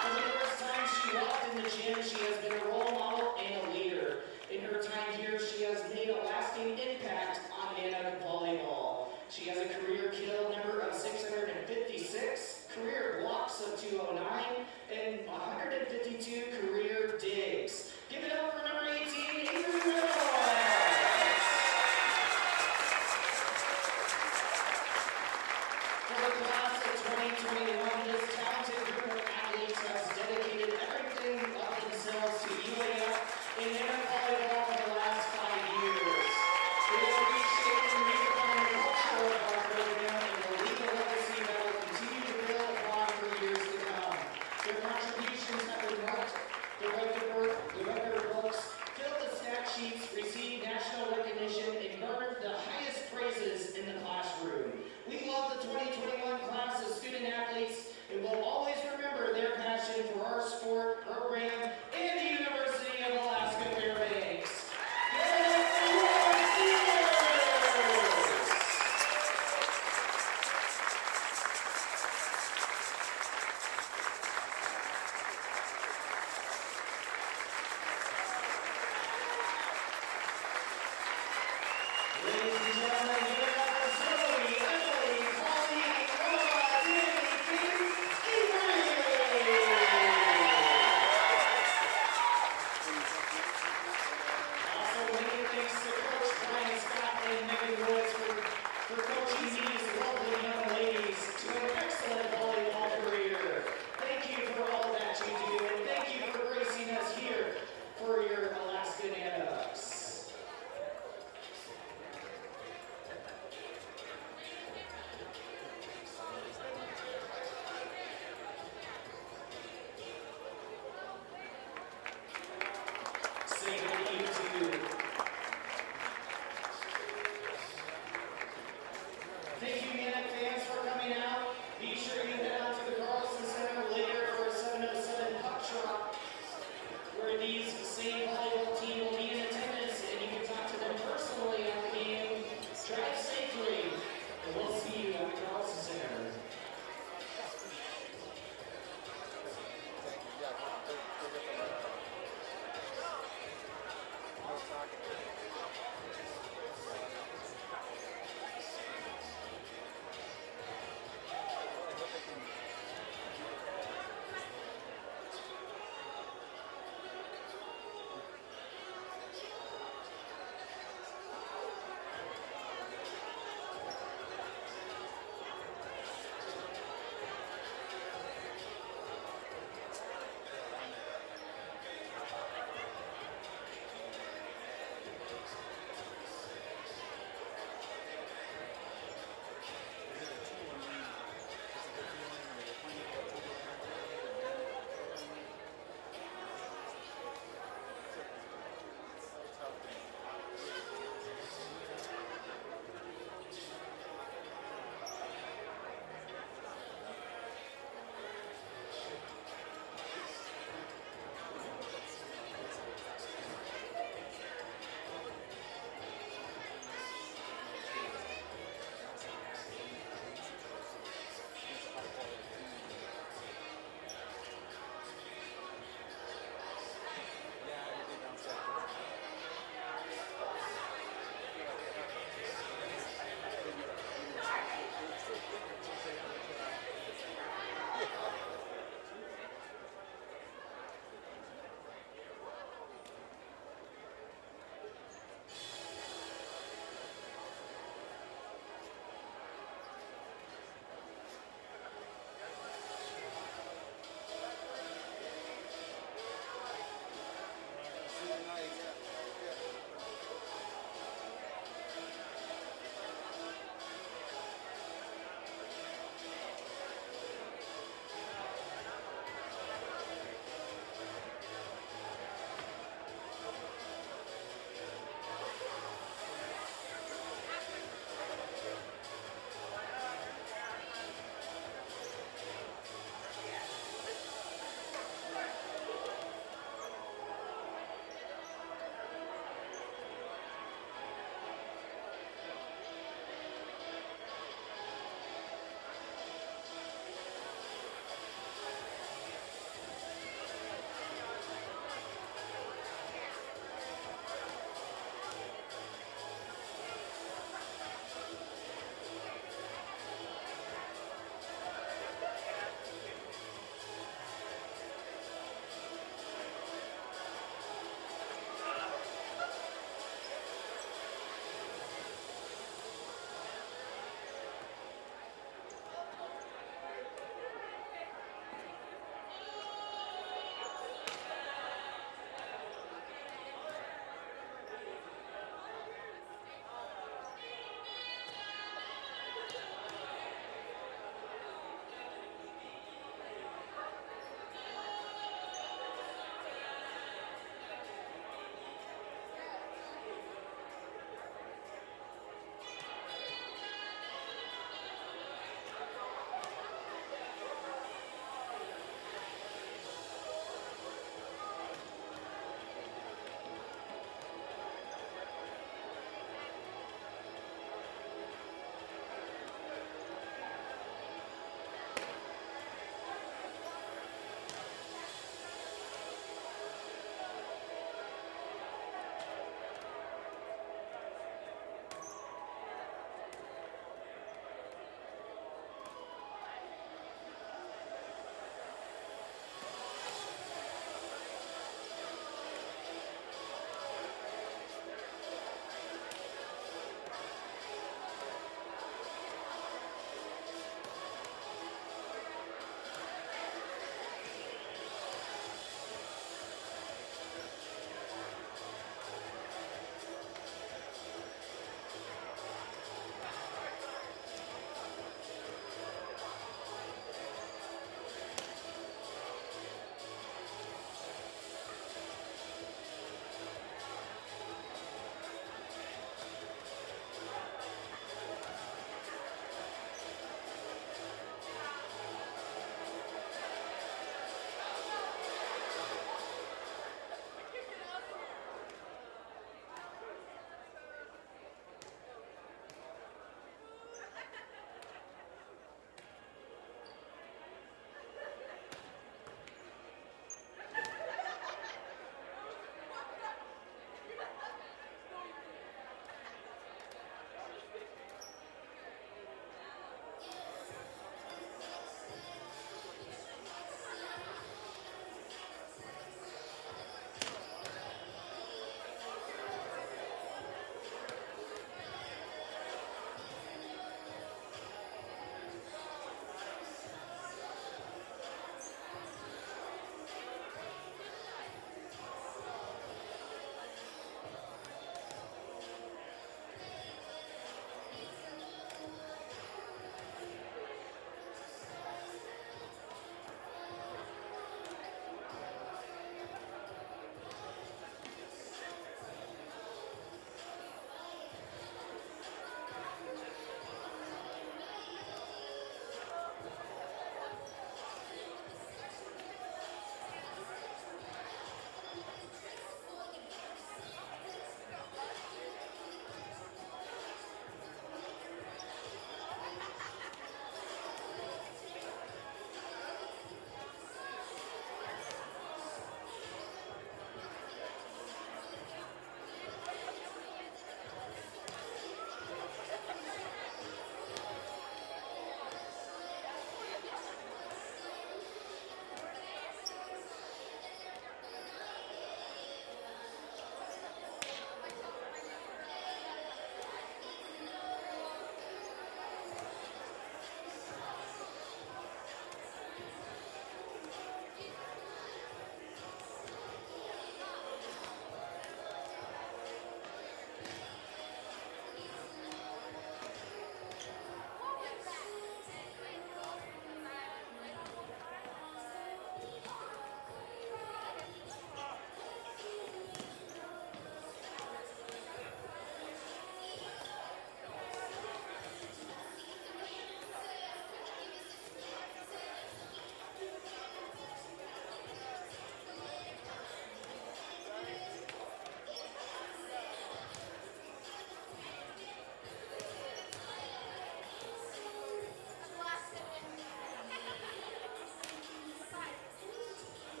From the first time she walked in the gym, she has been a role model and a leader. In her time here, she has made a lasting impact on Nanook volleyball. She has a career kill number of 656, career blocks of 200,